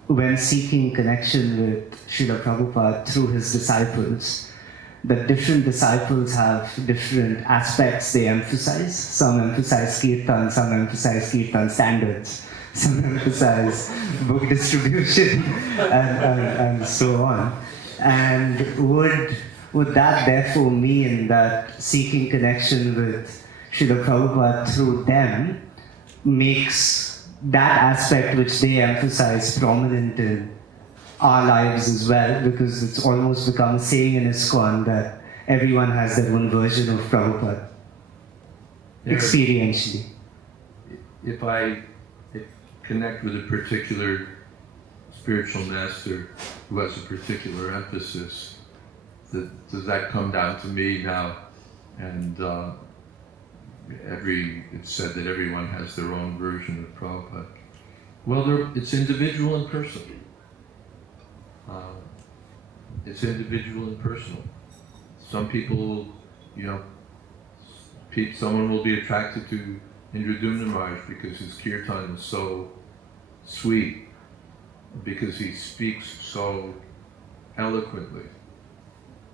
when seeking connection with Srila Prabhupada through his disciples, that different disciples have different aspects they emphasize. Some emphasize kirtan, some emphasize kirtan standards, some emphasize book distribution, and so on. And would that therefore mean that seeking connection with Srila Prabhupada through them makes that aspect which they emphasize prominent in our lives as well, because it's almost become a saying in ISKCON that everyone has their own version of Prabhupada, experientially. If I connect with a particular spiritual master who has a particular emphasis, does that come down to me now? And it's said that everyone has their own version of Prabhupada. Well, it's individual and personal. It's individual and personal. Some people, someone will be attracted to Indradumna Maharaj because his kirtan is so sweet, because he speaks so eloquently,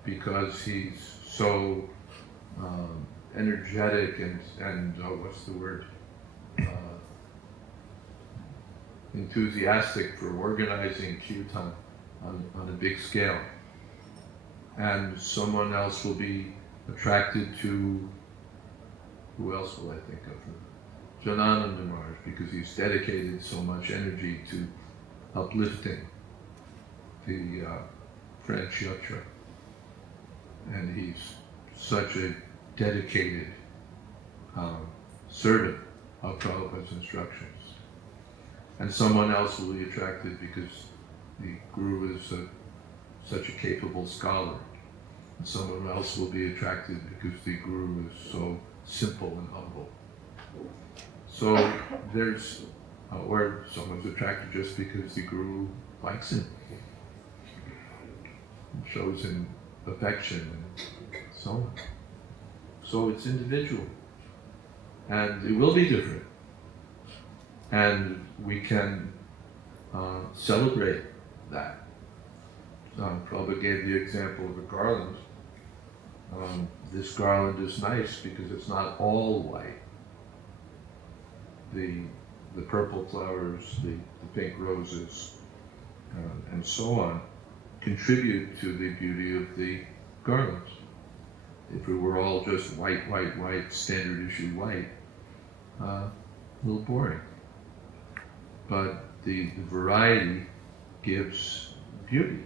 because he's so energetic and what's the word? Enthusiastic for organizing kirtan on a big scale. And someone else will be attracted to, who else will I think of? Janananda Maharaj, because he's dedicated so much energy to uplifting the French yatra. And he's such a dedicated servant of Prabhupada's instructions. And someone else will be attracted because the Guru is such a capable scholar. And someone else will be attracted because the Guru is so simple and humble. So or someone's attracted just because the Guru likes him, and shows him affection and so on. So it's individual, and it will be different. And we can celebrate that. Prabhupada gave the example of a garland. This garland is nice because it's not all white. The purple flowers, the pink roses, and so on, contribute to the beauty of the garland. If it were all just white, standard issue white, a little boring. But the variety gives beauty.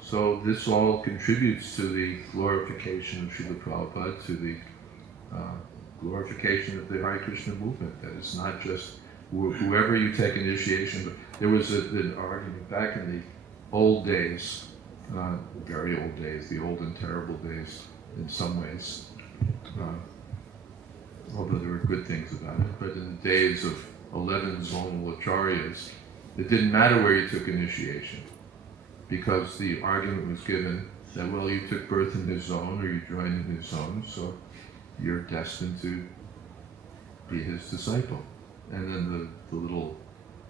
So this all contributes to the glorification of Srila Prabhupada, to the glorification of the Hare Krishna movement. That it's not just whoever you take initiation. But there was an argument back in the old days very old days, the old and terrible days in some ways, although there were good things about it. But in the days of 11 zonal acharyas, it didn't matter where you took initiation, because the argument was given that, well, you took birth in his zone or you joined in his zone, so you're destined to be his disciple. And then the little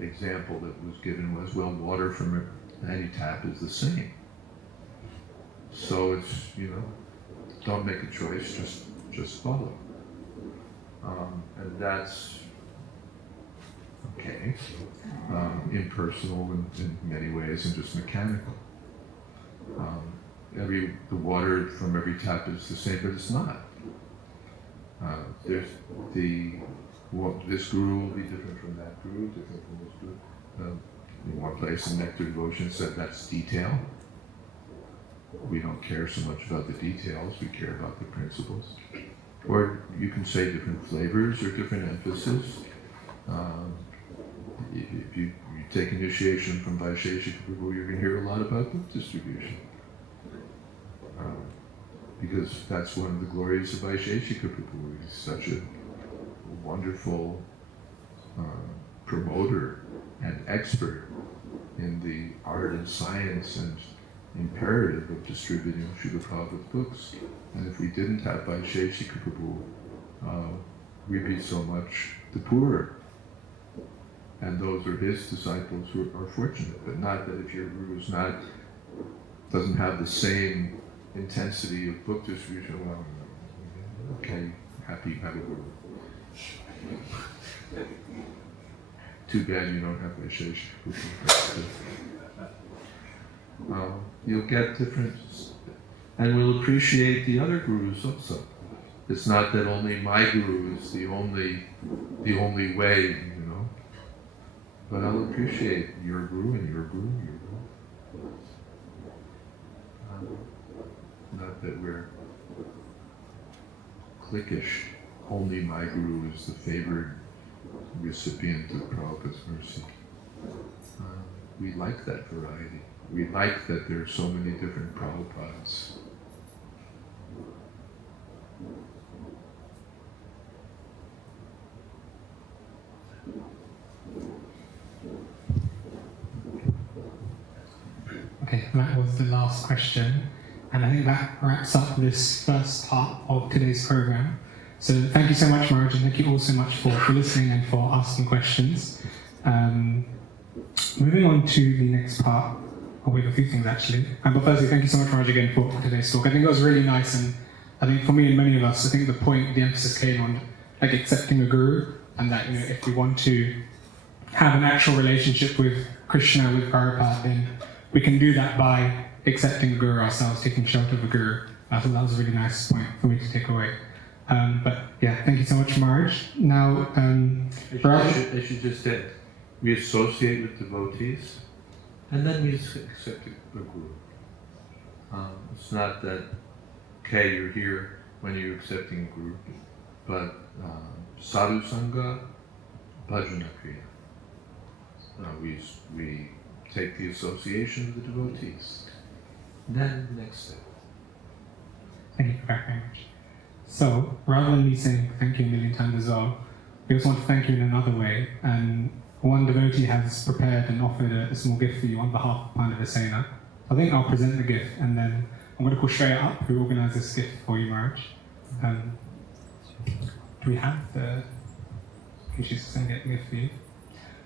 example that was given was, well, water from any tap is the same. So it's, don't make a choice, just follow. And that's okay, impersonal in many ways and just mechanical. The water from every tap is the same, but it's not. This guru will be different from that guru, different from this guru. In one place in Nectar Devotion said that's detail. We don't care so much about the details, we care about the principles. Or you can say different flavors or different emphasis. If you take initiation from Vaisheshika Prabhu, you're going to hear a lot about book distribution. Because that's one of the glories of Vaisheshika Prabhu. He's such a wonderful promoter and expert in the art and science and imperative of distributing Srila Prabhupada's books. And if we didn't have Vaisheshika Prabhu, we'd be so much the poorer. And those are his disciples who are fortunate, but not that if your guru doesn't have the same intensity of book distribution, well, okay, happy you have a guru. Too bad you don't have Vaisheshika. You'll get differences, and we'll appreciate the other gurus also. It's not that only my guru is the only way, but I'll appreciate your guru and your guru and your guru. Not that we're cliquish. Only my guru is the favored recipient of Prabhupada's mercy. We like that variety. We like that there are so many different Prabhupadas. Okay, that was the last question, and I think that wraps up this first part of today's program. So thank you so much, Maharaj, and thank you all so much for listening and for asking questions. Moving on to the next part, we have a few things actually. But firstly, thank you so much, Maharaj, again for today's talk. I think it was really nice, and I think for me and many of us, I think the emphasis came on accepting a guru, and that if we want to have an actual relationship with Krishna, with Prabhupada, then we can do that by accepting a guru ourselves, taking shelter of a guru. I thought that was a really nice point for me to take away. But yeah, thank you so much, Maharaj. Now, I should just say, we associate with devotees, and then we accept a guru. It's not that, okay, you're here when you're accepting a guru, but sadhu sangha, bhajana kriya. We take the association of the devotees. Then the next step. Thank you very much. So, rather than me saying thank you a million times as well, we also want to thank you in another way. And one devotee has prepared and offered a small gift for you on behalf of Pandava Sena. I think I'll present the gift, and then I'm going to call Shreya up, who organised this gift for you, Maharaj. Do we have the... She's going to get the gift for you.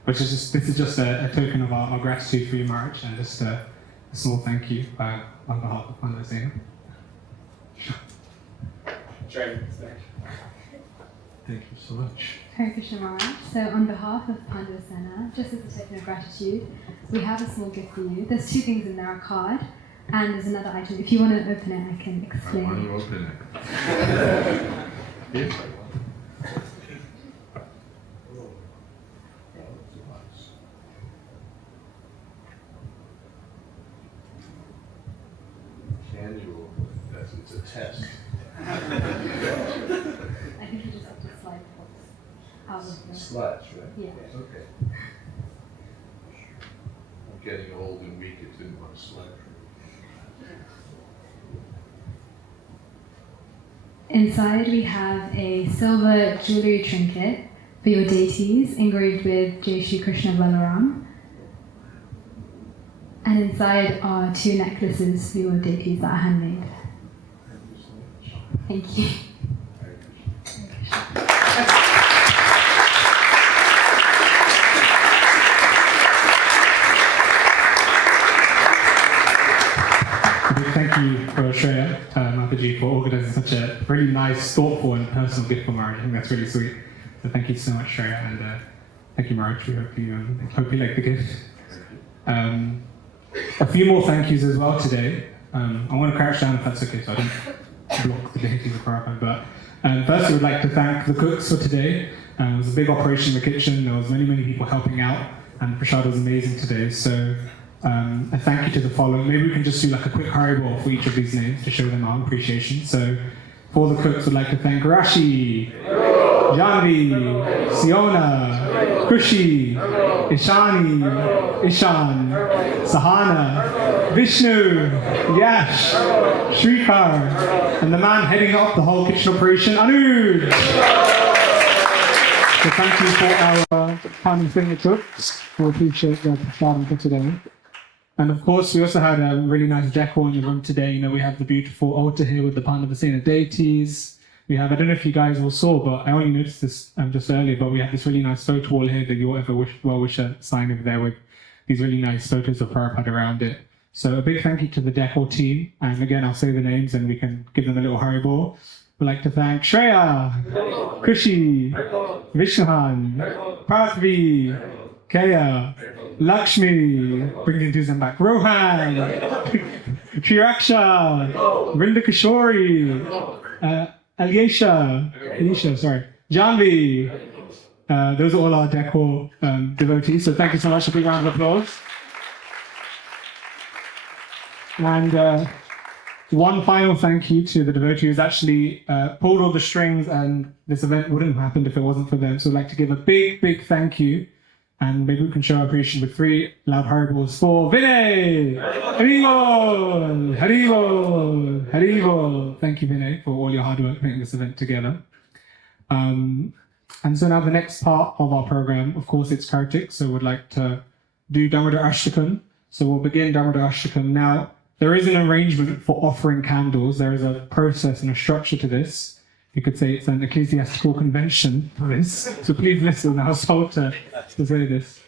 This is just a token of our gratitude for you, Maharaj, and just a small thank you on behalf of Pandava Sena. Thank you so much. Hare Krishna Maharaj. So on behalf of Pandava Sena, just as a token of gratitude, we have a small gift for you. There's two things in there, a card, and there's another item. If you want to open it, I can explain. I want to open it. Yes, I want. It's a test. I think you just have to slide the box out of the... Slides, right? Yeah. Okay. I'm getting old and weak, it didn't want to slide for me. Inside we have a silver jewelry trinket for your deities engraved with Jai Shri Krishna Balaram. And inside are 2 necklaces for your deities that are handmade. Thank you. Thank you for Shreya, Mataji, for organising such a really nice, thoughtful and personal gift for Marge. I think that's really sweet. So thank you so much, Shreya, and thank you, Marge. We hope you like the gift. A few more thank yous as well today. I want to crouch down if that's okay, so I don't block the deity of Prabhupada. But first, we would like to thank the cooks for today. It was a big operation in the kitchen. There was many people helping out, and Prashad was amazing today. So a thank you to the following. Maybe we can just do like a quick Haribol for each of these names to show them our appreciation. So for the cooks, we'd like to thank Rashi, Janvi, Siona, Krushi, Ishani, Ishan, Sahana, Vishnu, Yash, Shrikar, and the man heading up the whole kitchen operation, Anuj. So thank you for our time and finger cooks. We appreciate the prashadam for today. And of course, we also had a really nice decor in the room today. You know, we have the beautiful altar here with the Pandava Sena deities. We have, I don't know if you guys all saw, but I only noticed this just earlier, but we have this really nice photo wall here, the Your Ever Well-Wisher sign over there with these really nice photos of Prabhupada around it. So a big thank you to the decor team. And again, I'll say the names and we can give them a little Haribol. We'd like to thank Shreya, Kushi, Vishnuhan, Parthvi, Kaya, Lakshmi, bringing Susan back, Rohan, Shiraksha, Vrinda Kishori, Alicia, sorry, Janvi. Those are all our decor devotees, so thank you so much. A big round of applause. And one final thank you to the devotee who's actually pulled all the strings, and this event wouldn't have happened if it wasn't for them. So I'd like to give a big thank you, and maybe we can show our appreciation with 3 loud Haribols for Vinay! Haribol! Haribol! Haribol! Thank you, Vinay, for all your hard work putting this event together. And so now the next part of our program, of course, it's Kartik, so we'd like to do Damodar Ashtakam. So we'll begin Damodar Ashtakam now. There is an arrangement for offering candles. There is a process and a structure to this. You could say it's an ecclesiastical convention for this. So please listen, I was told to say this.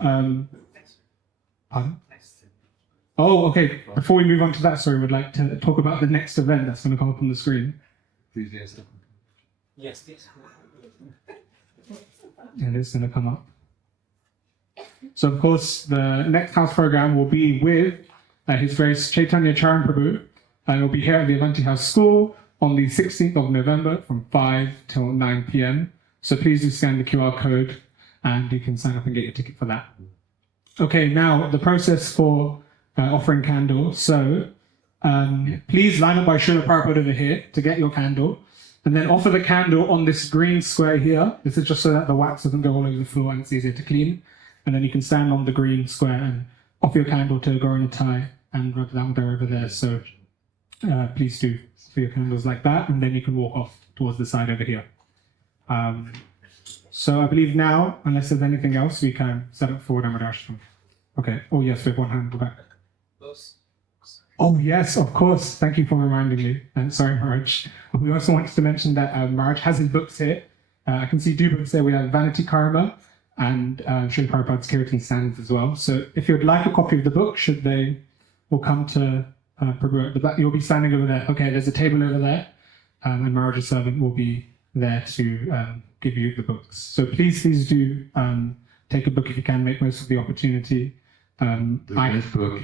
Pardon? Oh, okay. Before we move on to that, sorry, we'd like to talk about the next event that's going to come up on the screen. Yes. And it's going to come up. So, of course, the next house program will be with His Grace Chaitanya Charan Prabhu, and it will be here at the Avanti House School on the 16th of November from 5 till 9 p.m. So please do scan the QR code and you can sign up and get your ticket for that. Okay, now the process for offering candles. So please line up by Srila Prabhupada over here to get your candle, and then offer the candle on this green square here. This is just so that the wax doesn't go all over the floor and it's easier to clean. And then you can stand on the green square and offer your candle to Gauranatai and rub that over there. So please do for your candles like that, and then you can walk off towards the side over here. So I believe now, unless there's anything else, we can set up for Damodar Ashtakam. Okay. Oh yes, we have one hand go back. Oh yes, of course. Thank you for reminding me. And sorry, Marge. We also wanted to mention that Marge has his books here. I can see 2 books there. We have Vanity Karma and Srila Prabhupada's Kirtan Standards as well. So if you'd like a copy of the book, should they will come to Prabhu at the back, you'll be standing over there. Okay, there's a table over there, and Marge's servant will be there to give you the books. So please do take a book if you can, make most of the opportunity. The red book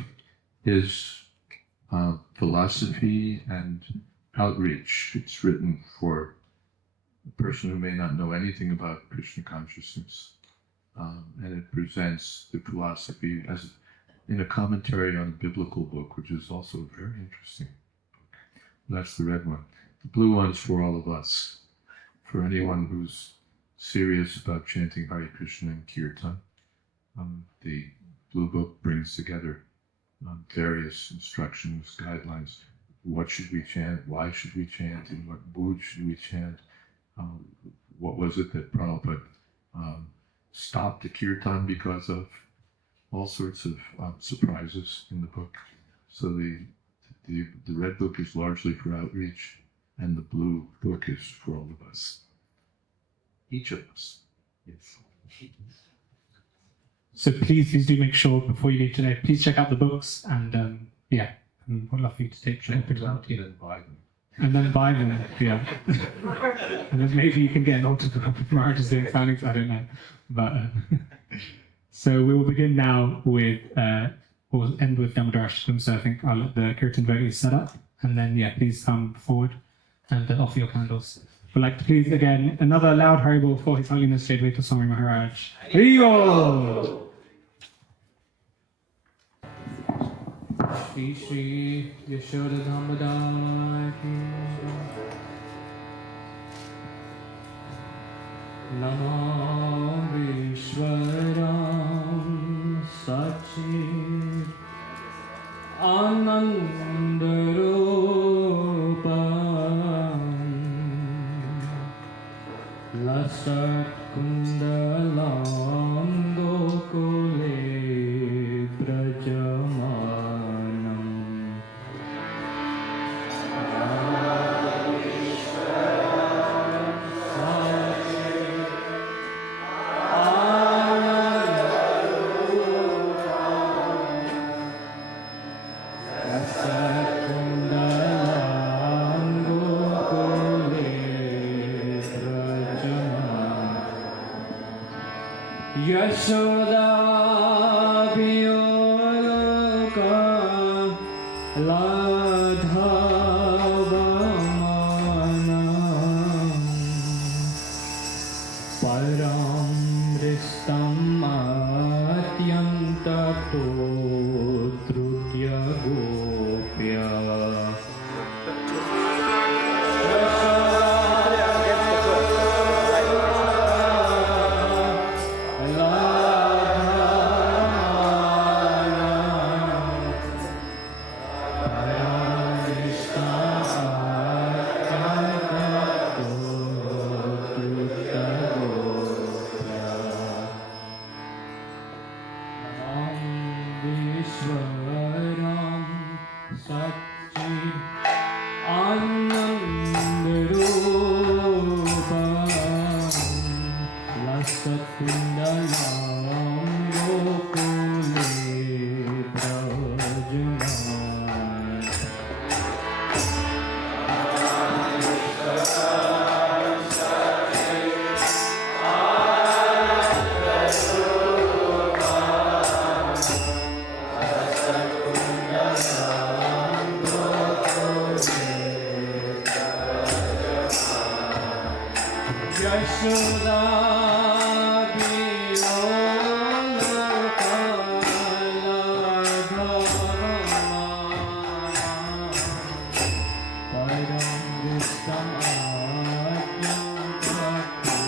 is philosophy and outreach. It's written for a person who may not know anything about Krishna consciousness, and it presents the philosophy as in a commentary on a biblical book, which is also very interesting. That's the red one. The blue one's for all of us, for anyone who's serious about chanting Hare Krishna and Kirtan. The blue book brings together various instructions, guidelines, what should we chant, why should we chant, in what mood should we chant. What was it that Prabhupada stopped the kirtan because of? All sorts of surprises in the book. So the red book is largely for outreach, and the blue book is for all of us. Each of us. Yes. So please do make sure before you leave today, please check out the books and we'd love for you to take pictures out And then buy them. and then buy them. Yeah, and then maybe you can get an autograph from Maharaj's doing signings. I don't know, but so we will begin now with we'll end with Damodar Ashtam. So I think I'll let the kirtan devotees set up, and then please come forward and offer your candles. We'd like to please again another loud Haribol for His Holiness Jayadvaita Swami Maharaj. Haribol! Shri Shri Yashoda Dhammadai ki Namo Vishwaram Sachir Anandarupam Lasat Kundalam Gokule Brajamanam Yashoda Biyolaka Ladhavamana Param Ristam Atyanta Potrutya Gopya Vishwaram Satchid Anandarupam Lasat Kundalam Gokule Brajaman Yashoda Biyolaka Ladhavamana Param Ristam Atyanta Potrutya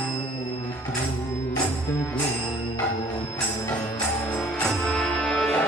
Gopya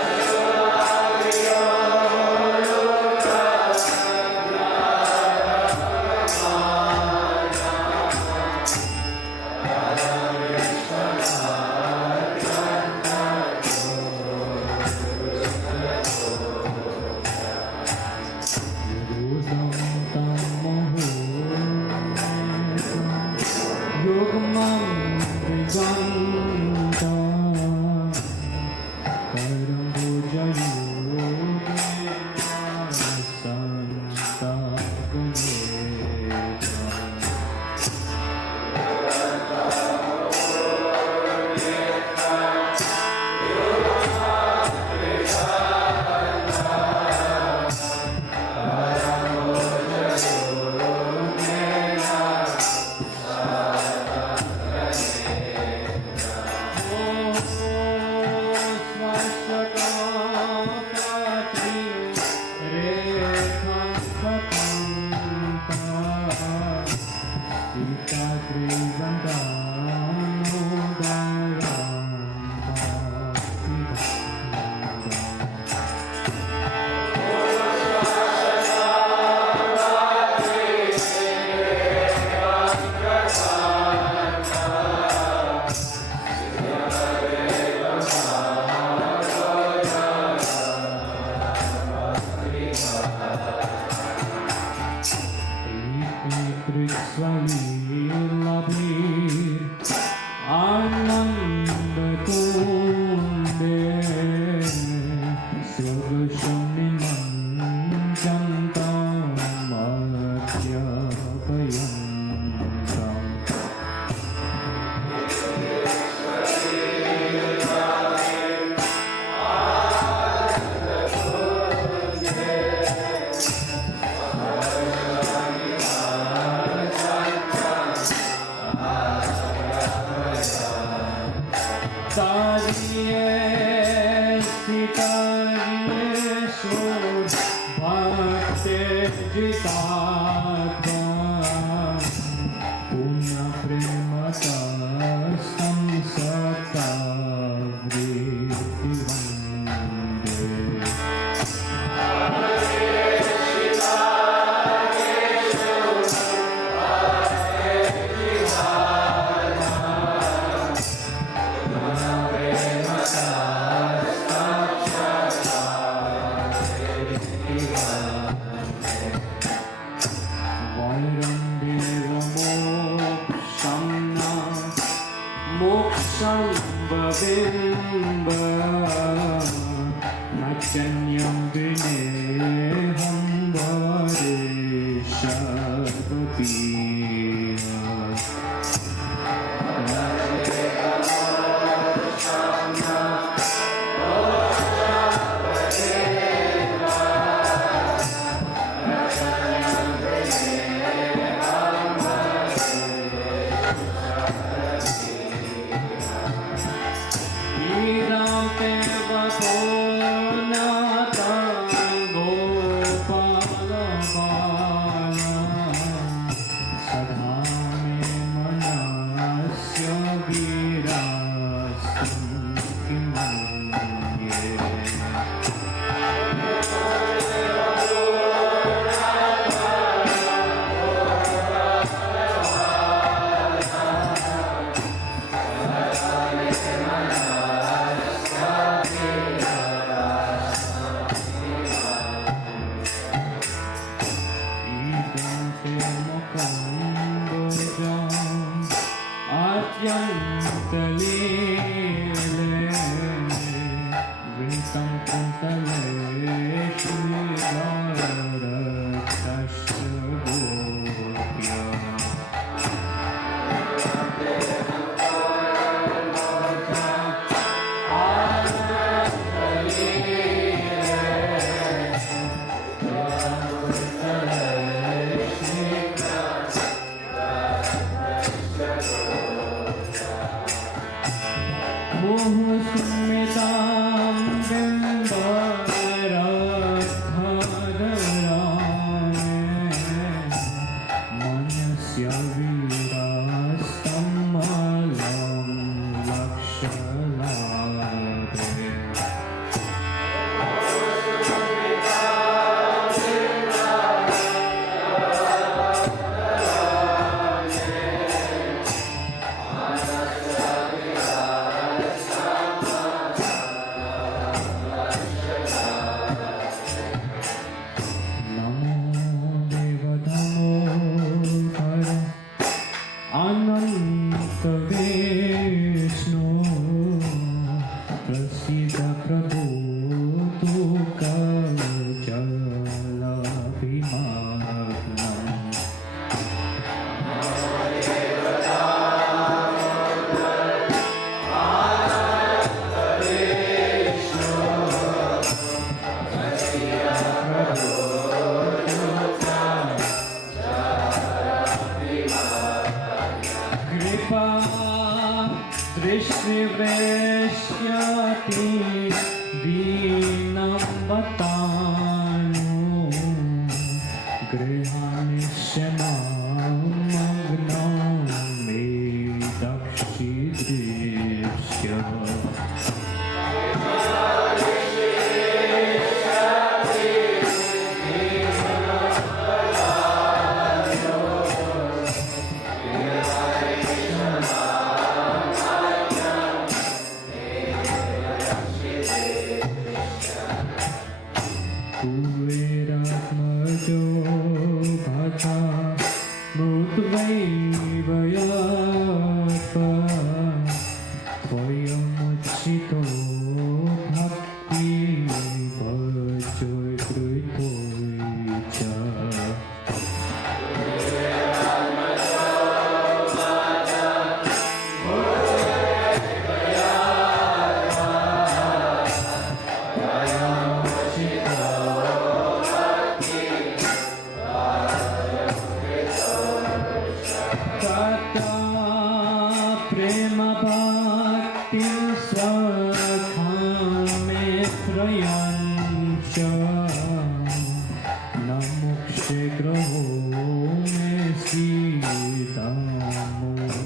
विग्रहो में Shri Damodar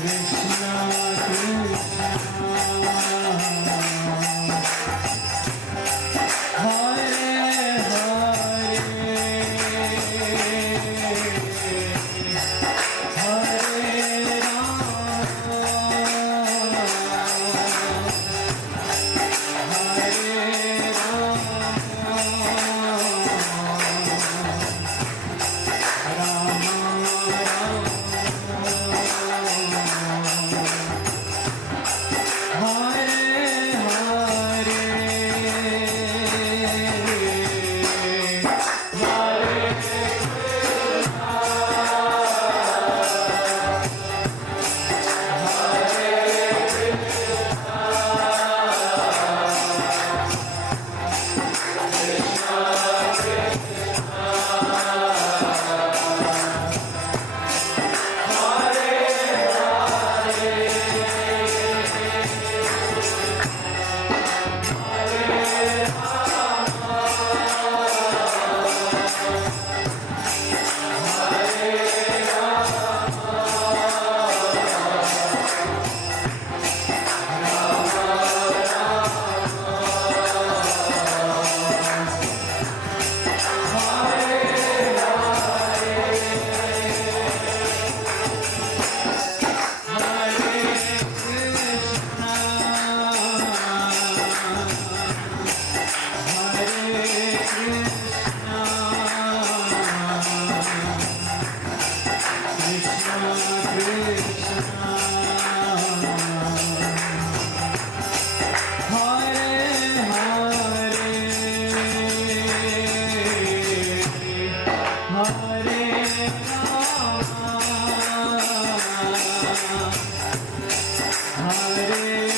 Krishna Hare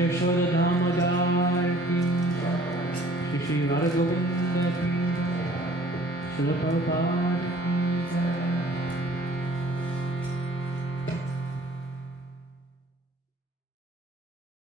Yashoda Damodar ki Shri Radha Govinda ki Srila Prabhupada